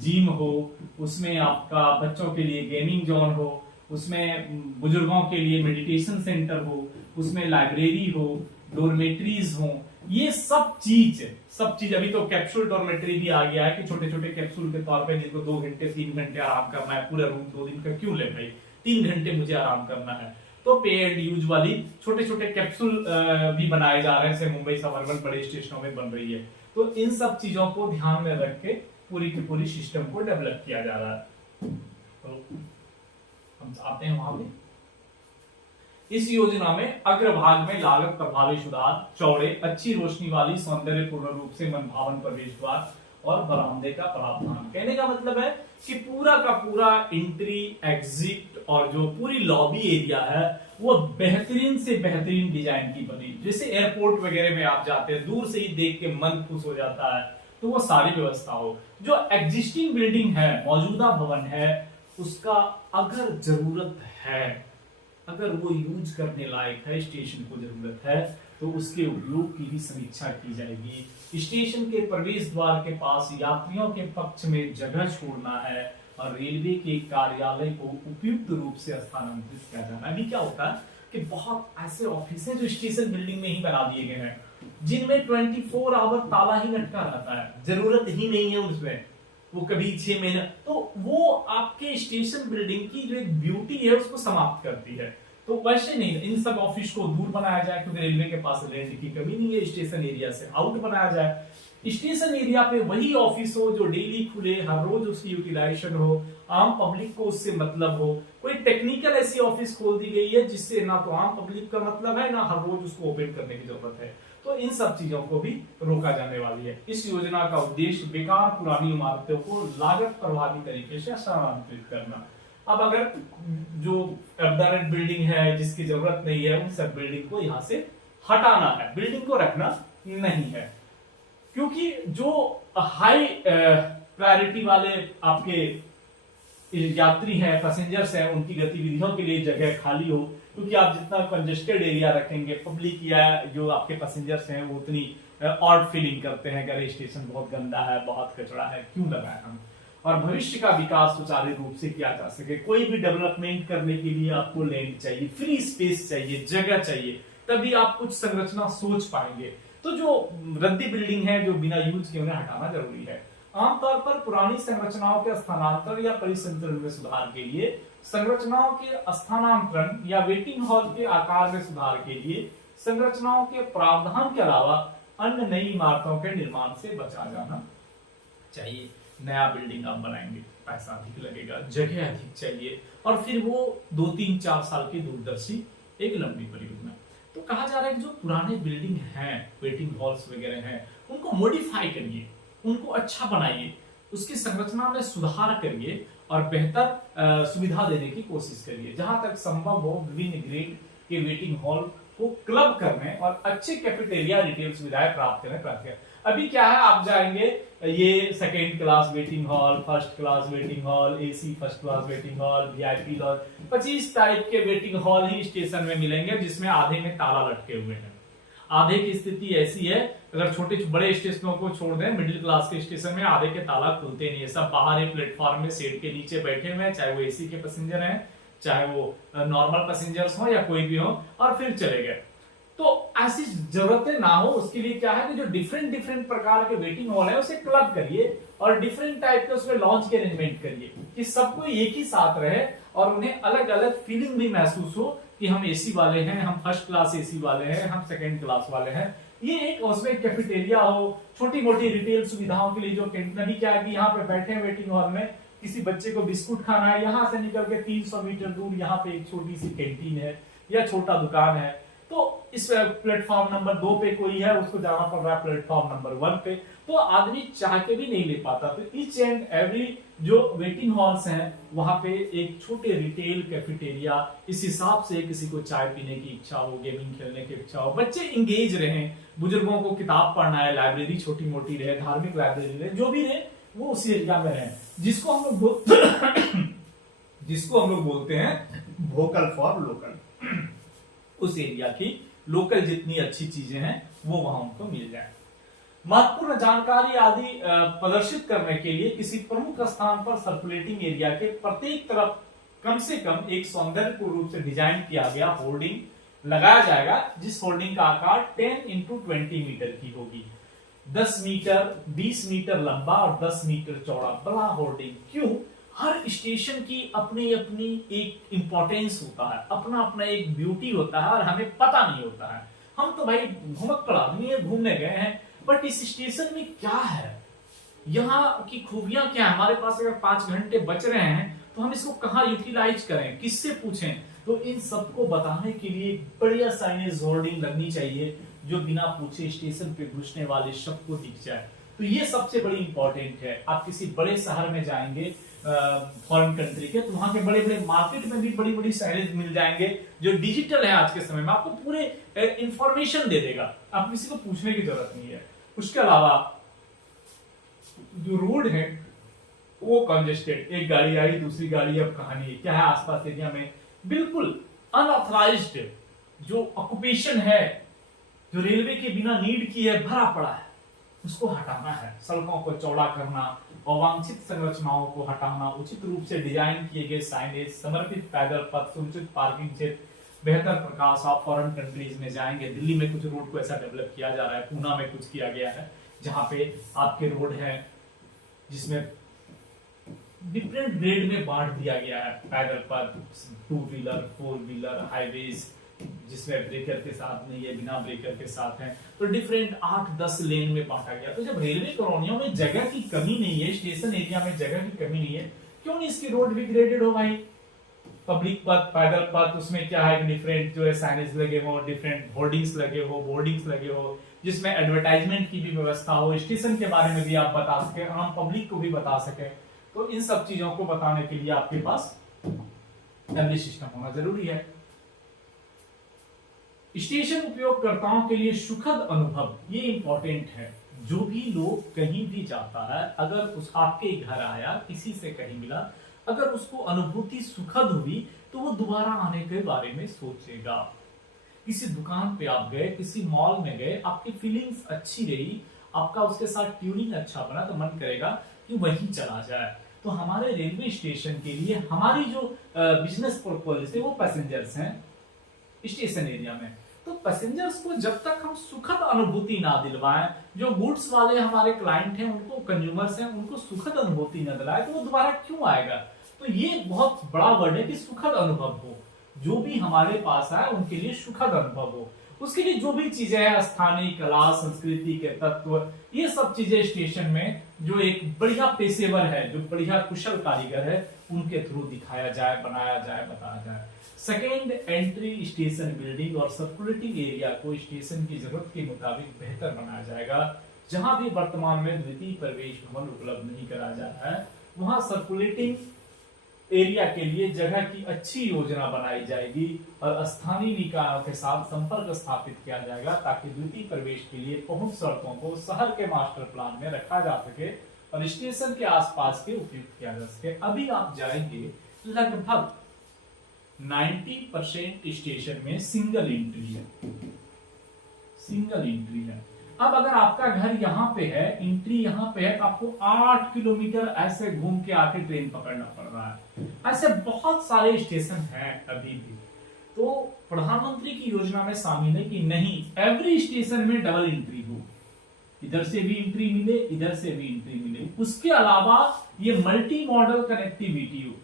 जिम हो, उसमें आपका बच्चों के लिए गेमिंग जोन हो, उसमें बुजुर्गों के लिए मेडिटेशन सेंटर हो, उसमें लाइब्रेरी हो, डोरमेट्रीज हो, ये सब चीज। अभी तो कैप्सूल डॉर्मेट्री भी आ गया है कि छोटे छोटे कैप्सूल के तौर पे जिनको 2 घंटे 3 घंटे आराम करना है, पूरा रूम 2 दिन का क्यों ले भाई, 3 घंटे मुझे आराम करना है, तो पे एंड यूज वाली छोटे छोटे कैप्सूल भी बनाए जा रहे हैं, जैसे मुंबई सबअर्बन बड़े स्टेशनों में बन रही है। तो इन सब चीजों को ध्यान में रख के पूरी की पूरी सिस्टम को डेवलप किया जा रहा है। तो हम आते हैं वहां पे। इस योजना में अग्रभाग में लागत प्रभावी सुधार, चौड़े, अच्छी रोशनी वाली, सौंदर्यपूर्ण रूप से मनभावन प्रवेश द्वार और बरामदे का प्रावधान। कहने का मतलब है कि पूरा का पूरा एंट्री एग्जिट और जो पूरी लॉबी एरिया है वो बेहतरीन से बेहतरीन डिजाइन की बनी। जैसे एयरपोर्ट वगैरह में आप जाते हैं, दूर से ही देख के मन खुश हो जाता है, तो वो सारी व्यवस्था हो। जो एग्जिस्टिंग बिल्डिंग है, मौजूदा भवन है, उसका अगर जरूरत है, अगर वो यूज करने लायक है, स्टेशन को जरूरत है, तो उसके उपयोग की भी समीक्षा की जाएगी। स्टेशन के प्रवेश द्वार के पास यात्रियों के पक्ष में जगह छोड़ना है और रेलवे के कार्यालय को उपयुक्त रूप से स्थानांतरित किया जाना है। अभी क्या होता है कि बहुत ऐसे ऑफिस हैं जो स्टेशन बिल्डिंग में ही बना दिए गए हैं, जिनमें 24 आवर ताला ही लटका रहता है, जरूरत ही नहीं है उसमें, वो कभी 6 महीने, तो वो आपके स्टेशन बिल्डिंग की जो एक ब्यूटी है उसको समाप्त करती है। तो वैसे नहीं, इन सब ऑफिस को दूर बनाया जाए, क्योंकि रेलवे के पास लैंड की कमी नहीं है, स्टेशन एरिया से आउट बनाया जाए। स्टेशन एरिया पे वही ऑफिस हो जो डेली खुले, हर रोज उसकी यूटिलाइजेशन हो, आम पब्लिक को उससे मतलब हो। कोई टेक्निकल ऐसी ऑफिस खोल दी गई है जिससे ना तो आम पब्लिक का मतलब है, ना हर रोज उसको ओपन करने की जरूरत है। तो इन सब चीजों को भी रोका जाने वाली है। इस योजना का उद्देश्य बेकार पुरानी इमारतों को लागत प्रभावी तरीके से स्थानांतरित करना। अब अगर जो अपडेटेड बिल्डिंग है जिसकी जरूरत नहीं है, उन सब बिल्डिंग को यहां से हटाना है, बिल्डिंग को रखना नहीं है। क्योंकि जो हाई प्रायोरिटी वाले आपके यात्री हैं, पैसेंजर्स हैं, उनकी गतिविधियों के लिए जगह खाली हो, क्योंकि आप जितना कंजेस्टेड एरिया रखेंगे, पब्लिक या जो आपके पैसेंजर्स हैं वो उतनी ऑड फीलिंग करते हैं, अरे स्टेशन बहुत गंदा है, बहुत कचरा है, क्यों लगाए हम। और भविष्य का विकास सुचारू रूप से किया जा सके, कोई भी डेवलपमेंट करने के लिए आपको लैंड चाहिए, फ्री स्पेस चाहिए, जगह चाहिए, तभी आप कुछ संरचना सोच पाएंगे। तो जो रद्दी बिल्डिंग है, जो बिना यूज के, उन्हें हटाना जरूरी है। आमतौर पर पुरानी संरचनाओं के स्थानांतरण या परिसंचरण में सुधार के लिए, संरचनाओं के स्थानांतरण या वेटिंग हॉल के आकार में सुधार के लिए, संरचनाओं के प्रावधान के अलावा अन्य नई इमारतों के निर्माण से बचा जाना चाहिए। नया बिल्डिंग आप बनाएंगे, पैसा अधिक लगेगा, जगह अधिक चाहिए, और फिर वो 2, 3, 4 साल की दूरदर्शी एक लंबी परियोजना। तो कहा जा रहा है कि जो पुराने बिल्डिंग हैं, वेटिंग हॉल्स वगैरह हैं, उनको मॉडिफाई करिए, उनको अच्छा बनाइए, उसकी संरचना में सुधार करिए और बेहतर सुविधा देने की कोशिश करिए। जहां तक संभव हो विभिन्न ग्रेड के वेटिंग हॉल को क्लब करने और अच्छे कैफेटेरिया, रिटेल सुविधाएं प्राप्त करने प्रयास करें। अभी क्या है, आप जाएंगे, ये 2nd class waiting hall, 1st class waiting hall, AC 1st class waiting hall, VIP lodge, 25 type के वेटिंग हॉल ही स्टेशन में मिलेंगे, जिसमें आधे में ताला लटके हुए हैं। आधे की स्थिति ऐसी है, अगर छोटे बड़े स्टेशनों को छोड़ दें, मिडिल क्लास के स्टेशन में आधे के ताला खुलते नहीं है, सब बाहर एक प्लेटफॉर्म में शेड के नीचे बैठे हुए हैं, चाहे वो एसी के पैसेंजर हैं, चाहे वो नॉर्मल पैसेंजर्स हो या कोई भी हो, और फिर चले गए। तो ऐसी जरूरतें ना हो, उसके लिए क्या है कि जो डिफरेंट प्रकार के वेटिंग हॉल है उसे क्लब करिए और डिफरेंट टाइप के उसमें लॉन्च के अरेंजमेंट करिए कि सबको एक ही साथ रहे और उन्हें अलग अलग फीलिंग भी महसूस हो कि हम एसी वाले हैं, हम 1st क्लास एसी वाले हैं, हम 2nd क्लास वाले हैं। ये एक उसमें कैफेटेरिया हो, छोटी मोटी रिटेल सुविधाओं के लिए जो कैंटीन, अभी क्या है कि यहाँ पे बैठे हैं वेटिंग हॉल में, किसी बच्चे को बिस्कुट खाना है, यहाँ से निकल के 300 मीटर दूर यहाँ पे एक छोटी सी कैंटीन है या छोटा दुकान है, तो इस प्लेटफॉर्म नंबर 2 पे कोई है, उसको जाना पड़ रहा है प्लेटफॉर्म नंबर 1 पे, तो आदमी चाह के भी नहीं ले पाता। तो ईच एंड एवरी जो वेटिंग हॉल्स हैं वहां पे एक छोटे रिटेल कैफेटेरिया, इस हिसाब से किसी को चाय पीने की इच्छा हो, गेमिंग खेलने की इच्छा हो, बच्चे इंगेज रहे, बुजुर्गों को किताब पढ़ना है, लाइब्रेरी छोटी मोटी रहे, धार्मिक लाइब्रेरी रहे, जो भी रहे वो उसी एरिया में रहे, जिसको हम लोग बोलते हैं वोकल फॉर लोकल, उस एरिया की लोकल जितनी अच्छी चीजें हैं वो वहां उनको मिल जाए। महत्वपूर्ण जानकारी आदि प्रदर्शित करने के लिए किसी प्रमुख स्थान पर सर्कुलेटिंग एरिया के प्रत्येक तरफ कम से कम एक सौंदर्य रूप से डिजाइन किया गया होर्डिंग लगाया जाएगा, जिस होर्डिंग का आकार 10x20 मीटर की होगी। 10 मीटर 20 मीटर लंबा और 10 मीटर चौड़ा बड़ा होर्डिंग। क्यों? हर स्टेशन की अपनी अपनी एक इंपॉर्टेंस होता है, अपना अपना एक ब्यूटी होता है और हमें पता नहीं होता है। हम तो भाई घुमक्कड़ आदमी है, घूमने गए हैं, बट इस स्टेशन में क्या है, यहाँ की खूबियां क्या है, हमारे पास अगर 5 घंटे बच रहे हैं तो हम इसको कहाँ यूटिलाइज करें, किससे पूछें। तो इन सबको बताने के लिए बढ़िया साइनेज होर्डिंग लगनी चाहिए जो बिना पूछे स्टेशन पे घुसने वाले सबको दिख जाए। तो ये सबसे बड़ी इंपॉर्टेंट है। आप किसी बड़े शहर में जाएंगे फॉरेन कंट्री के, तो वहां के बड़े बड़े मार्केट में भी बड़ी बड़ी साइनेज मिल जाएंगे जो डिजिटल है आज के समय में, आपको पूरे इंफॉर्मेशन दे देगा, आप किसी को पूछने की जरूरत नहीं है। उसके अलावा जो रोड है वो कंजेस्टेड, एक गाड़ी आई दूसरी गाड़ी अब कहानी है क्या है, आसपास एरिया में बिल्कुल अनऑथराइज्ड जो ऑक्यूपेशन है, जो रेलवे के बिना नीड की है, भरा पड़ा है, उसको हटाना है। सड़कों को चौड़ा करना, अवांछित संरचनाओं को हटाना, उचित रूप से डिजाइन किए गए साइनेज, समर्पित पैदल पथ, सुनिश्चित पार्किंग क्षेत्र, बेहतर प्रकाश। आप फॉरेन कंट्रीज में जाएंगे, दिल्ली में कुछ रोड को ऐसा डेवलप किया जा रहा है, पूना में कुछ किया गया है जहां पे आपके रोड है जिसमें डिफरेंट ग्रेड में बांट दिया गया है, पैदल पथ, 2 व्हीलर 4 व्हीलर, हाईवेज जिसमें ब्रेकर के साथ नहीं है, बिना ब्रेकर के साथ है, तो डिफरेंट 8-10 लेन में बांटा गया। तो जब रेलवे कॉलोनियों में जगह की कमी नहीं है, स्टेशन एरिया में जगह की कमी नहीं है, क्यों नहीं इसकी रोड भी ग्रेडेड हो भाई। पब्लिक पथ, पैदल पथ, उसमें क्या है, डिफरेंट जो है साइनेज लगे हो, डिफरेंट होर्डिंग्स लगे हो, बोर्डिंग्स लगे हो, जिसमें एडवर्टाइजमेंट की भी व्यवस्था हो, स्टेशन के बारे में भी आप बता सके, आम पब्लिक को भी बता सके। तो इन सब चीजों को बताने के लिए आपके पास एमडी सिस्टम होना जरूरी है। स्टेशन उपयोगकर्ताओं के लिए सुखद अनुभव, ये इंपॉर्टेंट है। जो भी लोग कहीं भी जाता है, अगर उस आपके घर आया, किसी से कहीं मिला, अगर उसको अनुभूति सुखद हुई तो वो दोबारा आने के बारे में सोचेगा। किसी दुकान पे आप गए, किसी मॉल में गए, आपकी फीलिंग्स अच्छी रही, आपका उसके साथ ट्यूनिंग अच्छा बना, तो मन करेगा कि वहीं चला जाए। तो हमारे रेलवे स्टेशन के लिए हमारी जो बिजनेस पर्पस है वो पैसेंजर्स हैं स्टेशन एरिया में। तो पैसेंजर्स को जब तक हम सुखद अनुभूति ना दिलवाएं, जो गुड्स वाले हमारे क्लाइंट हैं, उनको कंज्यूमर्स हैं, उनको सुखद अनुभूति न दिलाए तो वो दोबारा क्यों आएगा। तो ये बहुत बड़ा वर्ड है कि सुखद अनुभव हो, जो भी हमारे पास आए उनके लिए सुखद अनुभव हो। उसके लिए जो भी चीजें हैं, स्थानीय कला संस्कृति के तत्व, ये सब चीजें स्टेशन में जो एक बढ़िया पेशेवर है, जो बढ़िया कुशल कारीगर है, उनके थ्रू दिखाया जाए, बनाया जाए, बताया जाए। सेकेंड, एंट्री स्टेशन बिल्डिंग और सर्कुलेटिंग एरिया को स्टेशन की जरूरत के मुताबिक बेहतर बनाया जाएगा। जहां भी वर्तमान में द्वितीय प्रवेश भवन उपलब्ध नहीं कराया जा रहा है, वहां सर्कुलेटिंग एरिया के लिए जगह की अच्छी योजना बनाई जाएगी और स्थानीय निकायों के साथ संपर्क स्थापित किया जाएगा ताकि द्वितीय प्रवेश के लिए पहुंच सड़कों को शहर के मास्टर प्लान में रखा जा सके और स्टेशन के आसपास के उपयुक्त किया जा सके। अभी आप जाएंगे, लगभग 90% स्टेशन में सिंगल एंट्री है, सिंगल एंट्री है। अब अगर आपका घर यहाँ पे है, एंट्री यहाँ पे है, तो आपको 8 किलोमीटर ऐसे घूम के आके ट्रेन पकड़ना पड़ रहा है। ऐसे बहुत सारे स्टेशन हैं अभी भी। तो प्रधानमंत्री की योजना में शामिल है कि नहीं, एवरी स्टेशन में डबल एंट्री हो, इधर से भी एंट्री मिले, इधर से भी एंट्री मिले। उसके अलावा ये मल्टी मॉडल कनेक्टिविटी हो,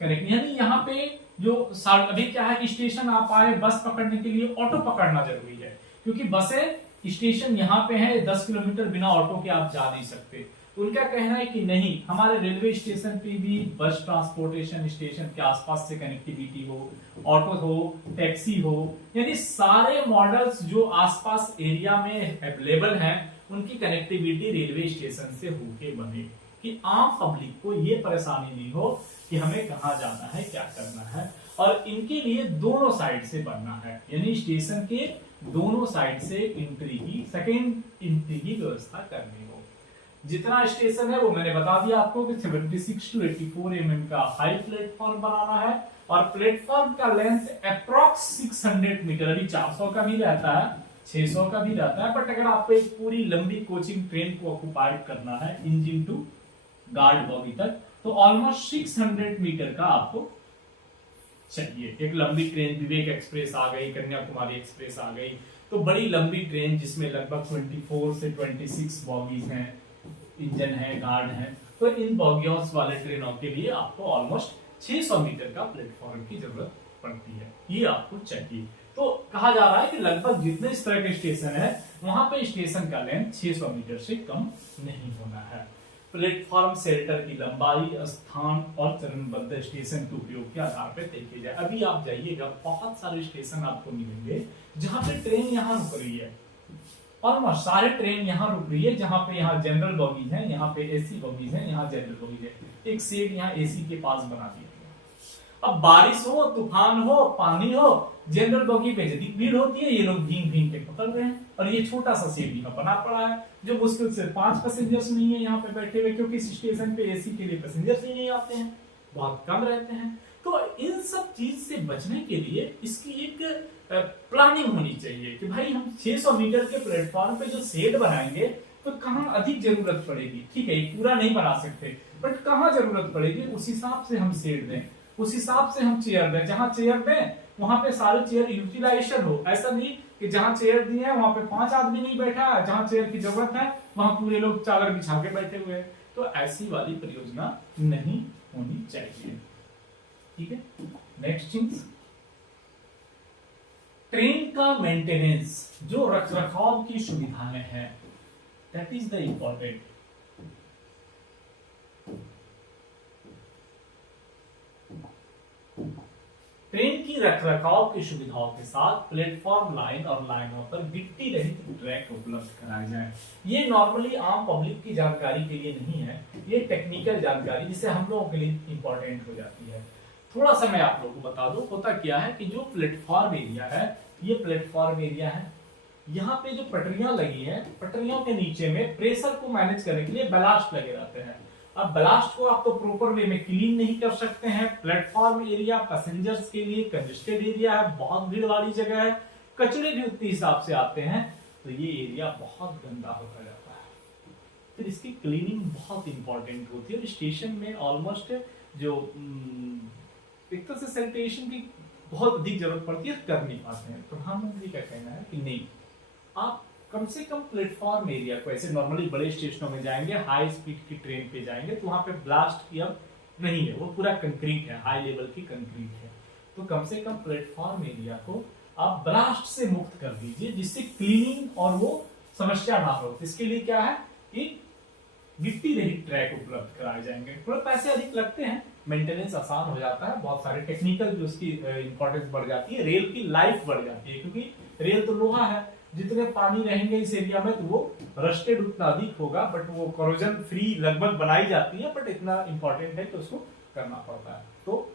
कनेक्ट, यानी यहाँ पे जो अभी क्या है कि स्टेशन आप आए, बस पकड़ने के लिए ऑटो पकड़ना जरूरी है, क्योंकि बसें स्टेशन यहाँ पे है, 10 किलोमीटर बिना ऑटो के आप जा नहीं सकते। तो उनका कहना है कि नहीं, हमारे रेलवे स्टेशन पे भी बस ट्रांसपोर्टेशन, स्टेशन के आसपास से कनेक्टिविटी हो, ऑटो हो, टैक्सी हो, यानी सारे मॉडल्स जो आसपास एरिया में अवेलेबल हैं, उनकी कनेक्टिविटी रेलवे स्टेशन से होके बने कि आम पब्लिक को ये परेशानी नहीं हो कि हमें कहाँ जाना है, क्या करना है। और इनके लिए दोनों साइड से बनना है, यानी स्टेशन के दोनों साइड से एंट्री की, सेकेंड एंट्री की व्यवस्था करनी हो। जितना स्टेशन है वो मैंने बता दिया आपको कि 76 to 84 mm का हाई प्लेटफॉर्म बनाना है और प्लेटफॉर्म का लेंथ अप्रॉक्स 600 मीटर, अभी 400 का भी रहता है, 600 का भी रहता है, बट अगर आपको एक पूरी लंबी कोचिंग ट्रेन को ऑक्युपाई करना है इंजन टू गार्ड बॉगी तक, तो ऑलमोस्ट 600 मीटर का आपको चाहिए। एक लंबी ट्रेन, विवेक एक्सप्रेस आ गई, कन्याकुमारी एक्सप्रेस आ गई, तो बड़ी लंबी ट्रेन जिसमें लगभग 24 से 26 बॉगीज हैं, इंजन है, गार्ड है, तो इन बॉगियों वाले ट्रेनों के लिए आपको ऑलमोस्ट 600 मीटर का प्लेटफॉर्म की जरूरत पड़ती है, ये आपको चाहिए। तो कहा जा रहा है कि लगभग जितने इस तरह के स्टेशन है वहां पे स्टेशन का लेंथ 600 मीटर से कम नहीं होना है। प्लेटफॉर्म शेल्टर की लंबाई स्थान और चरणबद्ध स्टेशन के उपयोग के आधार पर तय किया जाए। अभी आप जाइएगा, बहुत सारे स्टेशन आपको मिलेंगे जहां पे ट्रेन यहाँ रुक रही है, ऑलमोस्ट सारे ट्रेन यहाँ रुक रही है, जहां पे यहाँ जनरल बॉगीज है, यहाँ पे एसी बॉगीज है, यहाँ जनरल बॉगीज है, एक सीट यहाँ एसी के पास बना दिया गया। अब बारिश हो, तूफान हो, पानी हो, जनरल बॉगी पे यदि भीड़ होती है, ये लोग भीग भीग के पकड़ रहे हैं, और ये छोटा सा सीट यहाँ बना पड़ा है जो मुश्किल से 5 पैसेंजर्स नहीं है यहाँ पे बैठे हुए, क्योंकि इस स्टेशन पे एसी के लिए पैसेंजर्स ही नहीं आते हैं, बहुत कम रहते हैं। तो इन सब चीज से बचने के लिए इसकी एक प्लानिंग होनी चाहिए कि भाई हम 600 मीटर के प्लेटफॉर्म पे जो शेड बनाएंगे तो कहाँ अधिक जरूरत पड़ेगी, ठीक है पूरा नहीं बना सकते, बट कहाँ जरूरत पड़ेगी उस हिसाब से हम शेड दें, उस हिसाब से हम चेयर दें, जहां चेयर दें वहां पे सारे चेयर यूटिलाइजेशन हो। ऐसा नहीं कि जहां चेयर दिए हैं वहां पे 5 आदमी नहीं बैठा है, जहां चेयर की जरूरत है वहां पूरे लोग चादर बिछा के बैठे हुए हैं, तो ऐसी वाली परियोजना नहीं होनी चाहिए, ठीक है। नेक्स्ट थिंग्स, ट्रेन का मेंटेनेंस, जो रखरखाव की सुविधाएं हैं, that is the important. Train की रखरखाव की सुविधाओं के साथ प्लेटफॉर्म लाइन और लाइनों पर गिट्टी रहित ट्रैक उपलब्ध कराए जाए। ये नॉर्मली आम पब्लिक की जानकारी के लिए नहीं है, ये टेक्निकल जानकारी जिसे हम लोगों के लिए इंपॉर्टेंट हो जाती है। थोड़ा सा मैं आप लोगों को बता दूं, होता क्या है कि जो प्लेटफॉर्म एरिया है, ये प्लेटफॉर्म एरिया है, यहाँ पे जो पटरियां लगी हैं, पटरियों के नीचे में प्रेशर को मैनेज करने के लिए बैलास्ट लगे रहते हैं। अब बैलास्ट को आप तो प्रॉपर वे में क्लीन नहीं कर सकते हैं। प्लेटफॉर्म एरिया पैसेंजर्स के लिए कंजेस्टेड एरिया है, बहुत भीड़ वाली जगह है, कचरे भी उतने हिसाब से आते हैं, तो ये एरिया बहुत गंदा होता जाता है। फिर इसकी क्लीनिंग बहुत इंपॉर्टेंट होती है, और स्टेशन में ऑलमोस्ट जो एक तरह से सैनिटेशन की बहुत अधिक जरूरत पड़ती है, कर नहीं पाते हैं। प्रधानमंत्री का कहना है कि नहीं, आप कम से कम प्लेटफॉर्म एरिया को, ऐसे नॉर्मली बड़े स्टेशनों में जाएंगे, हाई स्पीड की ट्रेन पे जाएंगे तो वहां पे ब्लास्ट की अब नहीं है, वो पूरा कंक्रीट है, हाई लेवल की कंक्रीट है, तो कम से कम प्लेटफॉर्म एरिया को आप ब्लास्ट से मुक्त कर दीजिए, जिससे क्लीनिंग और वो समस्या ना हो। इसके लिए क्या है कि गिट्टी रहित ट्रैक उपलब्ध कराए जाएंगे। थोड़ा पैसे अधिक लगते हैं, मेंटेनेंस आसान हो जाता है, बहुत सारे टेक्निकल जो उसकी इंपॉर्टेंस बढ़ जाती है, रेल की लाइफ बढ़ जाती है, क्योंकि रेल तो लोहा है, जितने पानी रहेंगे इस एरिया में तो वो रस्टेड उतना अधिक होगा, बट वो कोरोजन फ्री लगभग बनाई जाती है, बट इतना इंपॉर्टेंट है कि उसको करना पड़ता है। तो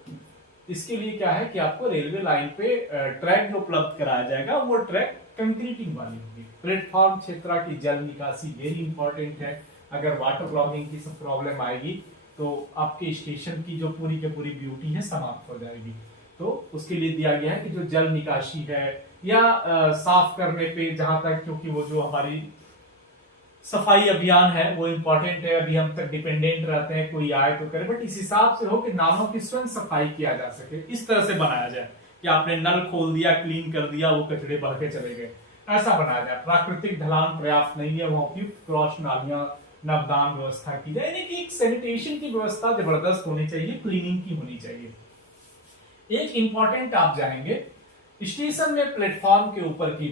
इसके लिए क्या है कि आपको रेलवे लाइन पे ट्रैक जो उपलब्ध कराया जाएगा वो ट्रैक कंक्रीटिंग वाली होगी। प्लेटफॉर्म क्षेत्र की जल निकासी वेरी इंपॉर्टेंट है, अगर वाटर लॉगिंग की सब प्रॉब्लम आएगी तो आपके स्टेशन की जो पूरी की पूरी ब्यूटी है समाप्त हो जाएगी। तो उसके लिए दिया गया है कि जो जल निकासी है या साफ करने पे, जहां तक क्योंकि वो जो हमारी सफाई अभियान है वो इम्पोर्टेंट है, अभी हम तक डिपेंडेंट रहते हैं, कोई आए तो करे, बट इस हिसाब से हो कि नालों की स्वयं सफाई किया जा सके, इस तरह से बनाया जाए कि आपने नल खोल दिया, क्लीन कर दिया, वो कचड़े बढ़ के चले गए, ऐसा बनाया जाए। प्राकृतिक ढलान पर्याप्त नहीं है, वहां उपयुक्त क्रॉस नालियां नवदान व्यवस्था की जाए, यानी कि एक सैनिटेशन की व्यवस्था जबरदस्त होनी चाहिए, क्लीनिंग की होनी चाहिए। एक इंपॉर्टेंट आप जाएंगे स्टेशन में, प्लेटफॉर्म के ऊपर की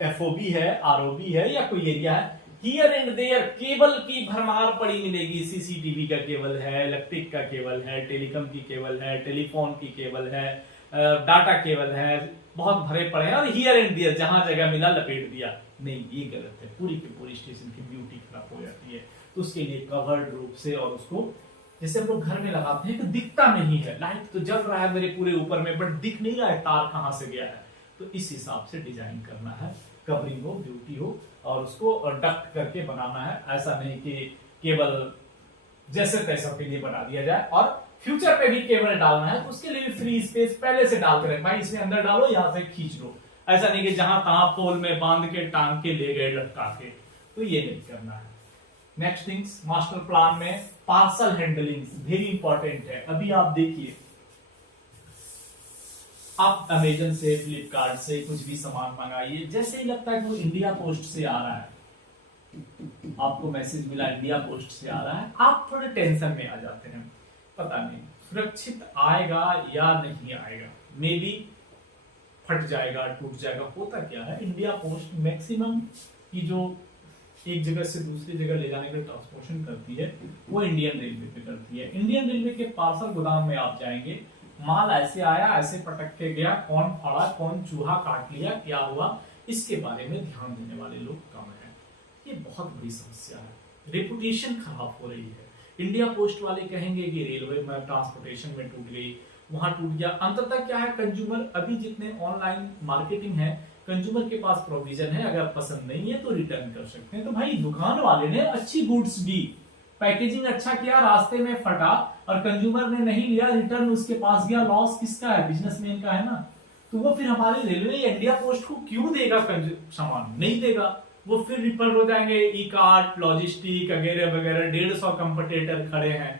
एफओबी है, आरओबी है या कोई एरिया है, हियर एंड देयर केबल की भरमार पड़ी मिलेगी। सीसीटीवी का केबल है, इलेक्ट्रिक का केबल है, टेलीकॉम की केबल है, टेलीफोन की केबल है, डाटा केबल है, बहुत भरे पड़े हैं, और हियर एंड देयर जहां जगह मिला लपेट दिया। नहीं, ये गलत है, पूरी की पूरी स्टेशन की ब्यूटी खराब हो जाती है। तो उसके लिए कवर्ड रूप से, और उसको जैसे हम लोग घर में लगाते हैं तो दिखता नहीं है, लाइट तो जल रहा है मेरे पूरे ऊपर में, बट दिख नहीं रहा है तार कहां से गया है, तो इस हिसाब से डिजाइन करना है, कवरिंग हो, ब्यूटी हो, और उसको डक्ट करके बनाना है। ऐसा नहीं कि केवल जैसे तैसे के लिए बना दिया जाए। और फ्यूचर पे भी केबल डालना है तो उसके लिए भी फ्री स्पेस पहले से डालते रहे, भाई इसमें अंदर डालो, यहां से खींच लो। ऐसा नहीं कि जहां तहां पोल में बांध के टांग के ले गए लटका के, तो ये नहीं करना है। नेक्स्ट थिंग्स, मास्टर प्लान में पार्सल हैंडलिंग वेरी इंपॉर्टेंट है। अभी आप देखिए, आप अमेजन से, फ्लिपकार्ट से कुछ भी सामान मंगाइए, जैसे ही लगता है कि वो इंडिया पोस्ट से आ रहा है, आपको मैसेज मिला इंडिया पोस्ट से आ रहा है, आप थोड़े टेंशन में आ जाते हैं, पता नहीं सुरक्षित आएगा या नहीं आएगा, मे बी फट जाएगा, टूट जाएगा। होता क्या है, इंडिया पोस्ट मैक्सिमम की जो एक जगह से दूसरी जगह ले जाने का ट्रांसपोर्टेशन करती है वो इंडियन रेलवे पे करती है। इंडियन रेलवे के पार्सल गोदाम में आप जाएंगे, माल ऐसे आया, ऐसे पटक के गया, कौन फाड़ा, कौन चूहा काट लिया, क्या हुआ, इसके बारे में ध्यान देने वाले लोग कम है। ये बहुत बड़ी समस्या है, रेपुटेशन खराब हो रही है। इंडिया पोस्ट वाले कहेंगे कि रेलवे में ट्रांसपोर्टेशन में टूट गई, वहां टूट गया। अंततः क्या है, कंज्यूमर अभी जितने ऑनलाइन मार्केटिंग है, कंज्यूमर के पास प्रोविजन है, अगर पसंद नहीं है तो रिटर्न कर सकते हैं। तो भाई दुकान वाले ने अच्छी गुड्स दी, पैकेजिंग अच्छा किया, रास्ते में फटा और कंज्यूमर ने नहीं लिया, रिटर्न उसके पास गया, लॉस किसका है, बिजनेसमैन का है ना। तो वो फिर हमारी रेलवे या इंडिया पोस्ट को क्यों देगा सामान, नहीं देगा। वो फिर रिफंड हो जाएंगे, ई कार्ट, लॉजिस्टिक वगैरह वगैरह, 150 कंपटीटर खड़े हैं।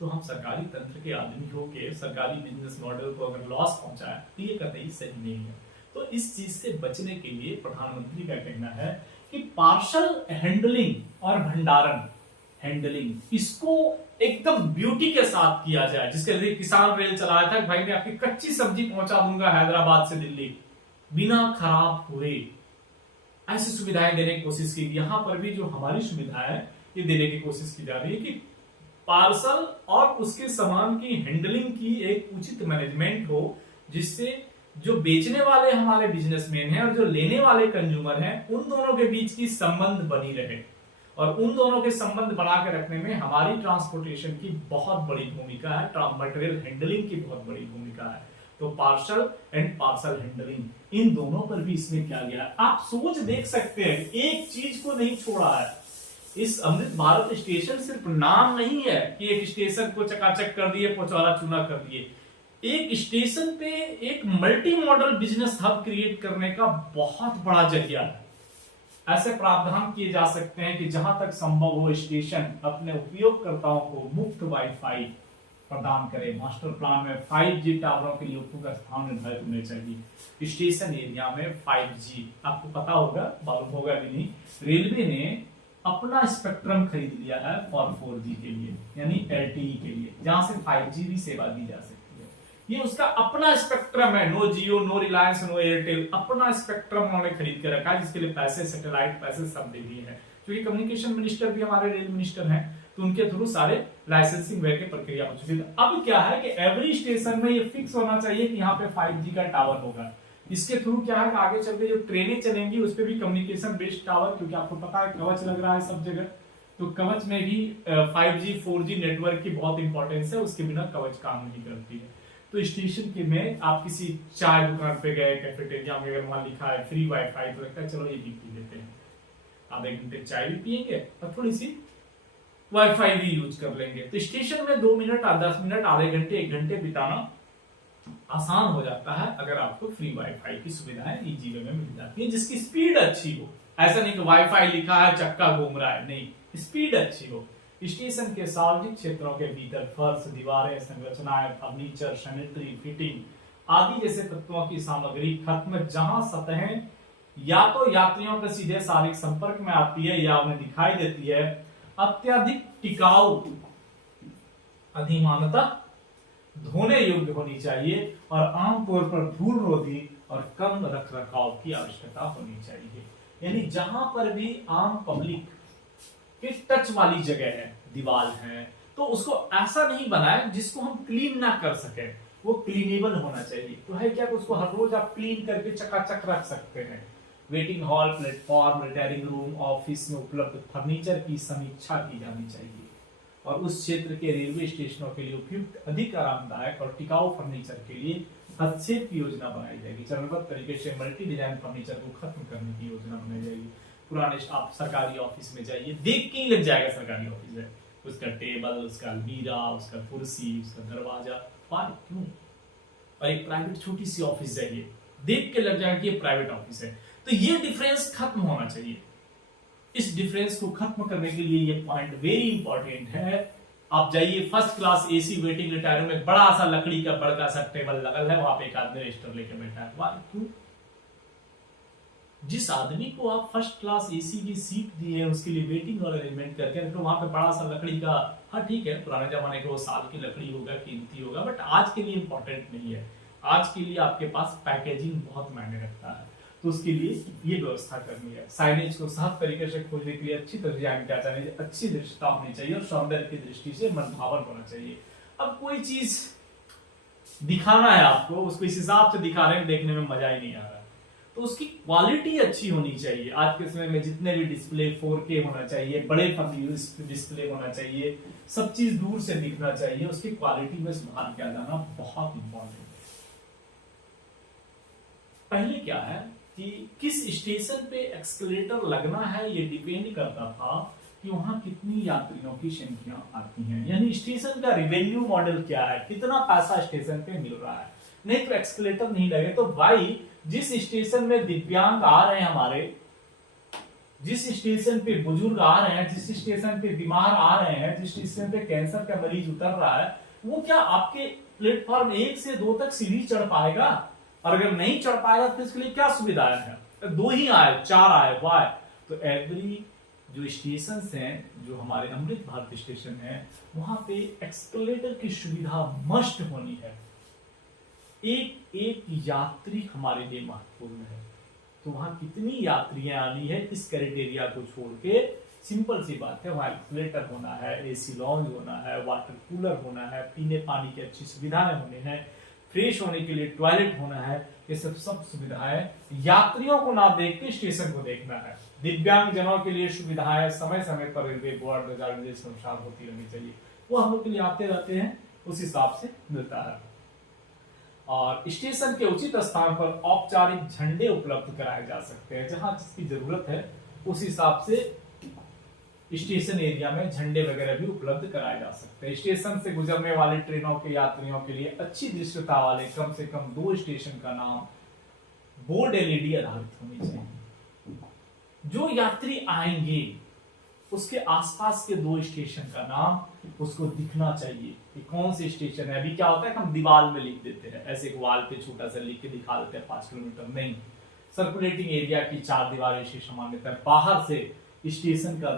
तो हम सरकारी तंत्र के आदमी होके सरकारी बिजनेस मॉडल को अगर लॉस पहुंचाए तो ये कतई सही नहीं है। तो इस चीज से बचने के लिए प्रधानमंत्री का कहना है कि पार्सल हैंडलिंग और भंडारण हैंडलिंग, इसको एकदम ब्यूटी के साथ किया जाए। जिसके लिए किसान रेल चलाया था, भाई मैं आपकी कच्ची सब्जी पहुंचा दूंगा हैदराबाद से दिल्ली बिना खराब हुए, ऐसी सुविधाएं देने की कोशिश की। यहां पर भी जो हमारी सुविधा है ये देने की कोशिश की जा रही है कि पार्सल और उसके सामान की हैंडलिंग की एक उचित मैनेजमेंट हो, जिससे जो बेचने वाले हमारे बिजनेसमैन हैं और जो लेने वाले कंज्यूमर हैं, उन दोनों के बीच की संबंध बनी रहे। और उन दोनों के संबंध बना के रखने में हमारी ट्रांसपोर्टेशन की बहुत बड़ी भूमिका है, मटेरियल हैंडलिंग की बहुत बड़ी भूमिका है। तो पार्सल एंड पार्सल हैंडलिंग, इन दोनों पर भी इसमें किया गया है। आप सोच देख सकते हैं, एक चीज को नहीं छोड़ा है। इस अमृत भारत स्टेशन सिर्फ नाम नहीं है कि एक स्टेशन को चकाचक कर दिए, पोचौरा चूना कर दिए। एक स्टेशन पे एक multi modal business hub create करने का बहुत बड़ा जरिया है। ऐसे प्रावधान किए जा सकते हैं कि जहां तक संभव हो स्टेशन अपने उपयोगकर्ताओं को मुफ्त वाईफाई प्रदान करे। मास्टर प्लान में 5G टावरों के लिए उपयुक्त स्थान निर्धारित होने चाहिए। स्टेशन एरिया में 5G, आपको पता होगा, मालूम होगा भी नहीं, रेलवे ने अपना स्पेक्ट्रम खरीद लिया है फॉर 4G के लिए, यानी LTE के लिए, जहां से 5G भी सेवा दी जा सकती है। ये उसका अपना स्पेक्ट्रम है, नो जियो, नो रिलायंस, नो एयरटेल, अपना स्पेक्ट्रम उन्होंने खरीद के रखा है, जिसके लिए पैसे, सैटेलाइट पैसे सब दे दिए हैं। क्योंकि कम्युनिकेशन मिनिस्टर भी हमारे रेल मिनिस्टर हैं, तो उनके थ्रू सारे लाइसेंसिंग वे की प्रक्रिया हो चुकी है। अब क्या है कि एवरी स्टेशन में ये फिक्स होना चाहिए कि यहाँ पे 5G का टावर होगा। इसके थ्रू क्या है कि आगे चल के जो ट्रेनें चलेंगी उस पर भी कम्युनिकेशन बेस्ड टावर, क्योंकि आपको पता है कवच लग रहा है सब जगह, तो कवच में भी 5G 4G नेटवर्क की बहुत इंपॉर्टेंस है, उसके बिना कवच काम नहीं करती है। तो स्टेशन के में आप किसी चाय दुकान पे गए, कैफेटेरिया में, अगर वहां लिखा है फ्री वाईफाई, तो लगता है चलो ये भी पी लेते हैं, आधे घंटे चाय भी पियेंगे और थोड़ी सी वाईफाई भी यूज कर लेंगे। तो स्टेशन में 2 मिनट, 10 मिनट, आधे घंटे, 1 घंटे बिताना आसान हो जाता है अगर आपको फ्री वाईफाई की सुविधाएं इजी वे में मिल जाती है, जिसकी स्पीड अच्छी हो। ऐसा नहीं कि वाईफाई लिखा है चक्का घूम रहा है, नहीं, स्पीड अच्छी हो। स्टेशन के सार्वजनिक क्षेत्रों के भीतर फर्श, दीवारें, संरचनाएं, फर्नीचर, सैनिटरी फिटिंग आदि जैसे तत्वों की सामग्री खत्म, जहां सतहें या तो यात्रियों के सीधे शारीरिक संपर्क में आती है या उन्हें दिखाई देती है, अत्यधिक टिकाऊ, अधिमानतः धोने योग्य होनी चाहिए और आमतौर पर धूल रोधी और कम रखरखाव की आवश्यकता होनी चाहिए। यानी जहां पर भी आम पब्लिक के टच वाली जगह है, दीवार है, तो उसको ऐसा नहीं बनाए जिसको हम क्लीन ना कर सके, वो क्लीनेबल होना चाहिए। तो है क्या, उसको हर रोज आप क्लीन करके चकाचक रख सकते हैं। Waiting hall, platform, retiring room, office में उपलब्ध फर्नीचर की समीक्षा की जानी चाहिए और उस क्षेत्र के रेलवे स्टेशनों के लिए उपयुक्त, अधिक आरामदायक और टिकाऊ फर्नीचर के लिए हस्तक्षेप की योजना बनाई जाएगी। चरणबद्ध तरीके से मल्टी डिजाइन फर्नीचर को खत्म करने की योजना बनाई जाएगी। पुराने आप सरकारी ऑफिस में जाइए, देख के ही लग जाएगा सरकारी ऑफिस है, उसका टेबल, उसका अलमीरा, उसका कुर्सी, उसका दरवाजा, क्यों? और एक प्राइवेट छोटी सी ऑफिस है, ये देख के लग जाए कि ये प्राइवेट ऑफिस है। तो ये डिफरेंस खत्म होना चाहिए। इस डिफरेंस को खत्म करने के लिए ये पॉइंट वेरी इंपॉर्टेंट है। आप जाइए first class AC waiting retire में, बड़ा सा लकड़ी का बड़ा सा टेबल लगल है, वहां पे एक आदमी रजिस्टर लेके बैठा है, क्यों? जिस आदमी को आप फर्स्ट क्लास एसी की सीट दी है, उसके लिए वेटिंग और अरेंजमेंट करके, तो वहां पे बड़ा सा लकड़ी का, हाँ ठीक है पुराने जमाने के वो साल की लकड़ी होगा, कीमती होगा, बट आज के लिए इंपॉर्टेंट नहीं है। आज के लिए आपके पास पैकेजिंग बहुत मायने रखता है, तो उसके लिए ये व्यवस्था करनी है। साइनेज को साफ तरीके से खोजने के लिए अच्छी तरह जानकारी चाहिए, अच्छी दृश्यता होनी चाहिए और सौंदर्य की दृष्टि से मनभावन होना चाहिए। अब कोई चीज दिखाना है आपको, उसको इस हिसाब से दिखा रहे हैं, देखने में मजा ही नहीं आ रहा, तो उसकी क्वालिटी अच्छी होनी चाहिए। आज के समय में जितने भी डिस्प्ले 4K होना चाहिए, बड़े डिस्प्ले होना चाहिए, सब चीज दूर से दिखना चाहिए, उसकी क्वालिटी में सुधार किया जाना बहुत इंपॉर्टेंट है। पहले क्या है कि किस स्टेशन पे एक्सकलेटर लगना है, ये डिपेंड करता था कि वहां कितनी यात्रियों की संख्या आती है, यानी स्टेशन का रिवेन्यू मॉडल क्या है, कितना पैसा स्टेशन पे मिल रहा है। नहीं तो एक्सकलेटर नहीं लगे तो भाई जिस स्टेशन में दिव्यांग आ रहे हैं हमारे, जिस स्टेशन पे बुजुर्ग आ रहे हैं, जिस स्टेशन पे बीमार आ रहे हैं, जिस स्टेशन पे कैंसर का मरीज उतर रहा है, वो क्या आपके प्लेटफॉर्म 1 से 2 तक सीढ़ी चढ़ पाएगा? और अगर नहीं चढ़ पाएगा तो इसके लिए क्या सुविधाएं हैं? 2 ही आए, 4 आए, वाई? तो एवरी जो स्टेशन हैं, जो हमारे अमृत भारत स्टेशन है, वहां पे एक्सकलेटर की सुविधा मस्ट होनी है। एक एक यात्री हमारे लिए महत्वपूर्ण है, तो वहां कितनी यात्रियां आनी है इस क्राइटेरिया को छोड़ के सिंपल सी बात है, वहां एक्सकलेटर होना है, एसी लॉन्ज होना है, वाटर कूलर होना है, पीने पानी की अच्छी सुविधाएं होनी है, फ्रेश होने के लिए टॉयलेट होना है, ये सब सुविधाएं यात्रियों को ना देख के स्टेशन को देखना है। दिव्यांग जनों के लिए सुविधाएं समय समय पर रेलवे बोर्ड द्वारा अनुसार होती रहनी चाहिए, वो हम लोग के लिए आते रहते हैं, उस हिसाब से मिलता है। और स्टेशन के उचित स्थान पर औपचारिक झंडे उपलब्ध कराए जा सकते हैं, जहां जिसकी जरूरत है उस हिसाब से स्टेशन एरिया में झंडे वगैरह भी उपलब्ध कराए जा सकते हैं। स्टेशन से गुजरने वाले ट्रेनों के यात्रियों के लिए अच्छी दृश्यता वाले कम से कम 2 स्टेशन का नाम बोर्ड एलईडी आधारित होनी चाहिए। जो यात्री आएंगे उसके आसपास के 2 स्टेशन का नाम उसको दिखना चाहिए कि कौन से स्टेशन है। अभी क्या होता है कि हम दीवार में लिख देते हैं, ऐसे एक वाल पे छोटा सा लिख के दिखा देते हैं 5 किलोमीटर, नहीं, सर्कुलेटिंग एरिया की 4 दीवारें स्टेशन मान्यता है। बाहर से स्टेशन का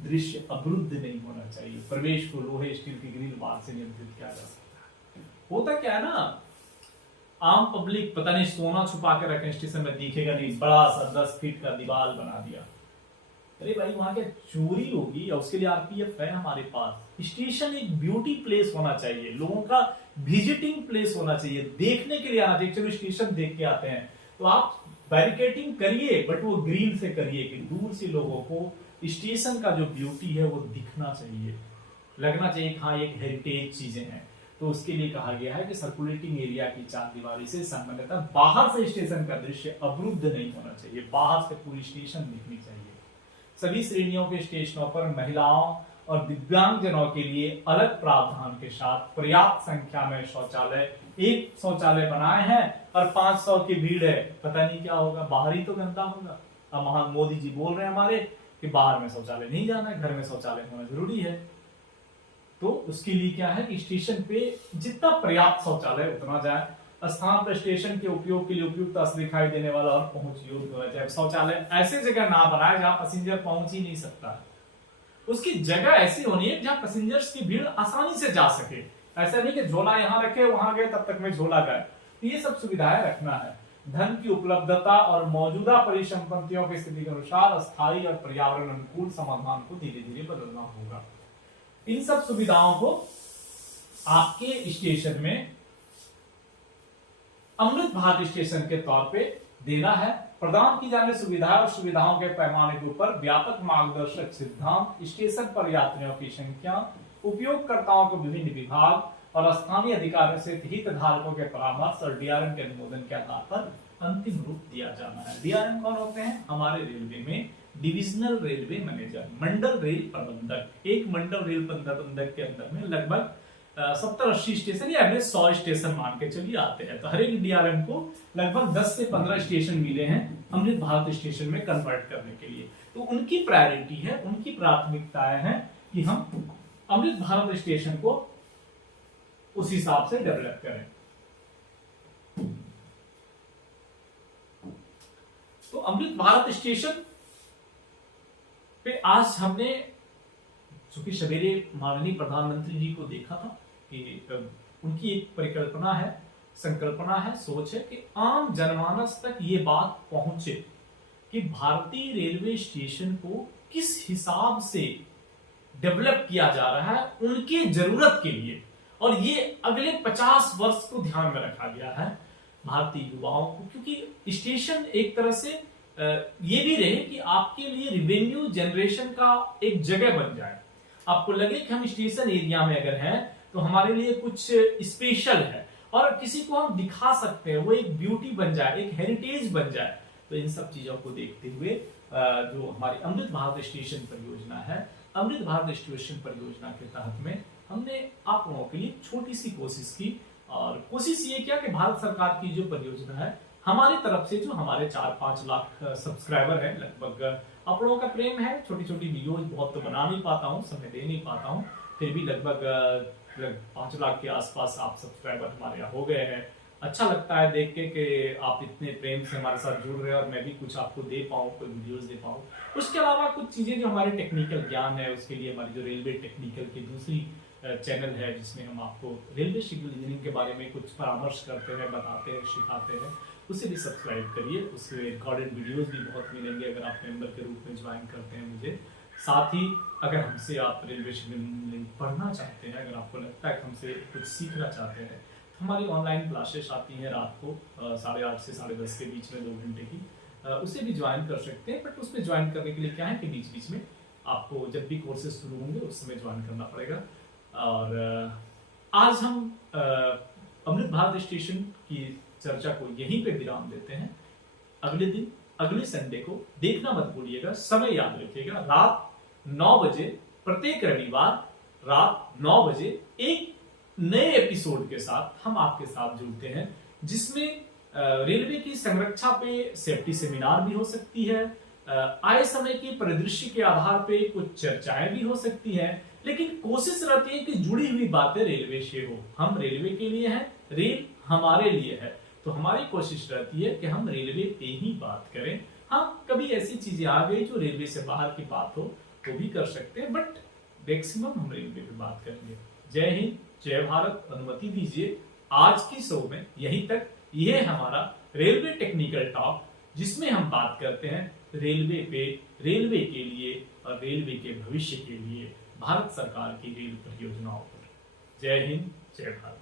दृश्य अवरुद्ध नहीं होना चाहिए, प्रवेश को लोहे स्टील की ग्रिल बार से नियंत्रित किया जा सकता है। होता क्या है ना, आम पब्लिक पता नहीं सोना छुपा के रखे स्टेशन में, दिखेगा नहीं, बड़ा सा 10 फीट का दीवार बना दिया, अरे भाई वहां क्या चोरी होगी? और उसके लिए आरपीएफ है हमारे पास। स्टेशन एक ब्यूटी प्लेस होना चाहिए, लोगों का विजिटिंग प्लेस होना चाहिए, देखने के लिए आना चाहिए। चलो स्टेशन देख के आते हैं, तो आप बैरिकेटिंग करिए, बट वो ग्रिल से करिए कि दूर से लोगों को स्टेशन का जो ब्यूटी है वो दिखना चाहिए, लगना चाहिए कि हाँ एक हेरिटेज चीजें हैं। तो उसके लिए कहा गया है कि सर्कुलेटिंग एरिया की 4 दीवारी से संबंधित बाहर से स्टेशन का दृश्य अवरुद्ध नहीं होना चाहिए, बाहर से पूरी स्टेशन दिखनी चाहिए। सभी श्रेणियों के स्टेशनों पर महिलाओं और दिव्यांगजनों के लिए अलग प्रावधान के साथ पर्याप्त संख्या में शौचालय, एक शौचालय बनाए हैं और 500 की भीड़ है, पता नहीं क्या होगा, बाहर ही तो गंदा होगा। अब वहां मोदी जी बोल रहे हैं हमारे कि बाहर में शौचालय नहीं जाना है, घर में शौचालय होना जरूरी है। तो उसके लिए क्या है कि स्टेशन पे जितना पर्याप्त शौचालय उतना जाए, स्थान पर स्टेशन के उपयोग के लिए उपयुक्त दिखाई देने वाला और पहुंच योग्य होना चाहिए। शौचालय ऐसे जगह ना बनाए जहां पैसेंजर पहुंच ही नहीं सकता, उसकी जगह ऐसी होनी है जहां पैसेंजर्स की भीड़ आसानी से जा सके। ऐसा नहीं कि झोला यहां रखे वहां गए तब तक में झोला गए, तो ये सब सुविधाएं रखना है। धन की उपलब्धता और मौजूदा परिसंपत्तियों की स्थिति के अनुसार स्थायी और पर्यावरण अनुकूल समाधान को धीरे धीरे बदलना होगा। इन सब सुविधाओं को आपके स्टेशन में अमृत भारत स्टेशन के तौर पे देना है। प्रदान की जाने सुविधाएं और सुविधाओं के पैमाने के ऊपर व्यापक मार्गदर्शक सिद्धांत, स्टेशन पर यात्रियों की संख्या, उपयोगकर्ताओं के विभिन्न विभाग और स्थानीय अधिकारियों से हितधारकों के परामर्श और डीआरएम के अनुमोदन के आधार पर अंतिम रूप दिया जाना है। डीआरएम कौन होते हैं? हमारे रेलवे में डिविजनल रेलवे मैनेजर, मंडल रेल प्रबंधक। एक मंडल रेल प्रबंधक के अंदर में लगभग 70-80 स्टेशन या एवरेज 100 स्टेशन मान के चलिए आते हैं। तो हर एक डीआरएम को लगभग 10 से 15 स्टेशन मिले हैं अमृत भारत स्टेशन में कन्वर्ट करने के लिए। तो उनकी प्रायोरिटी है, उनकी प्राथमिकताएं हैं कि हम अमृत भारत स्टेशन को उस हिसाब से डेवलप करें। तो अमृत भारत स्टेशन पे आज हमने चूंकि सवेरे माननीय प्रधानमंत्री जी को देखा था कि उनकी एक परिकल्पना है, संकल्पना है, सोच है कि आम जनमानस तक ये बात पहुंचे कि भारतीय रेलवे स्टेशन को किस हिसाब से डेवलप किया जा रहा है उनकी जरूरत के लिए। और ये अगले 50 वर्ष को ध्यान में रखा गया है भारतीय युवाओं को, क्योंकि स्टेशन एक तरह से ये भी रहे कि आपके लिए रिवेन्यू जनरेशन का एक जगह बन जाए। आपको लगे कि हम स्टेशन एरिया में अगर हैं तो हमारे लिए कुछ स्पेशल है और किसी को हम दिखा सकते हैं, वो एक ब्यूटी बन जाए, एक हेरिटेज बन जाए। तो इन सब चीजों को देखते हुए जो हमारी अमृत भारत स्टेशन परियोजना है, अमृत भारत स्टेशन परियोजना के तहत में हमने आप लोगों के लिए छोटी सी कोशिश की। और कोशिश ये किया कि भारत सरकार की जो परियोजना है, हमारी तरफ से जो हमारे 4-5 लाख सब्सक्राइबर हैं, लगभग आप लोगों का प्रेम है, छोटी छोटी वीडियोज बहुत तो बना नहीं पाता हूँ, समय दे नहीं पाता हूँ, फिर भी लगभग 5 लाख के आसपास आप सब्सक्राइबर हमारे यहाँ हो गए हैं। अच्छा लगता है देख के कि आप इतने प्रेम से हमारे साथ जुड़ रहे हैं और मैं भी कुछ आपको दे पाऊँ, कोई वीडियोस दे पाऊँ। उसके अलावा कुछ चीजें जो हमारे टेक्निकल ज्ञान है, उसके लिए हमारी जो रेलवे टेक्निकल की दूसरी चैनल है जिसमें हम आपको रेलवे शेड्यूल इंजीनियरिंग के बारे में कुछ परामर्श करते हैं, बताते हैं, सिखाते हैं, उसे भी सब्सक्राइब करिए। उससे रिकॉर्डेड वीडियोस भी बहुत मिलेंगे अगर आप मेंबर के रूप में ज्वाइन करते हैं मुझे। साथ ही अगर हमसे आप रेलवे शेड्यूल इंजीनियरिंग पढ़ना चाहते हैं, अगर आपको लगता है कि हमसे कुछ सीखना चाहते हैं, तो हमारी ऑनलाइन क्लासेस आती हैं रात को 8:30 से 10:30 के बीच में 2 घंटे की, उसे भी ज्वाइन कर सकते हैं। बट उसमें ज्वाइन करने के लिए क्या है कि बीच बीच में आपको जब भी कोर्सेज शुरू होंगे उस समय ज्वाइन करना पड़ेगा। और आज हम अमृत भारत स्टेशन की चर्चा को यहीं पे विराम देते हैं। अगले दिन, अगले संडे को देखना मत भूलिएगा, समय याद रखिएगा, रात 9 बजे, प्रत्येक रविवार रात 9 बजे एक नए एपिसोड के साथ हम आपके साथ जुड़ते हैं, जिसमें रेलवे की संरक्षा पे सेफ्टी सेमिनार भी हो सकती है, आए समय के परिदृश्य के आधार पे कुछ चर्चाएं भी हो सकती हैं, लेकिन कोशिश रहती है कि जुड़ी हुई बातें रेलवे से हो। हम रेलवे के लिए हैं, रेल हमारे लिए है, तो हमारी कोशिश रहती है कि हम रेलवे पे ही बात करें। हाँ, कभी ऐसी चीजें आ गई जो रेलवे से बाहर की बात हो तो भी कर सकते हैं, बट मैक्सिमम हम रेलवे पे बात करेंगे। जय हिंद, जय भारत। अनुमति दीजिए आज की शो में यहीं तक। यह हमारा रेलवे टेक्निकल टॉक, जिसमें हम बात करते हैं रेलवे पे, रेलवे के लिए और रेलवे के भविष्य के लिए भारत सरकार की रेल परियोजनाओं पर। जय हिंद, जय भारत।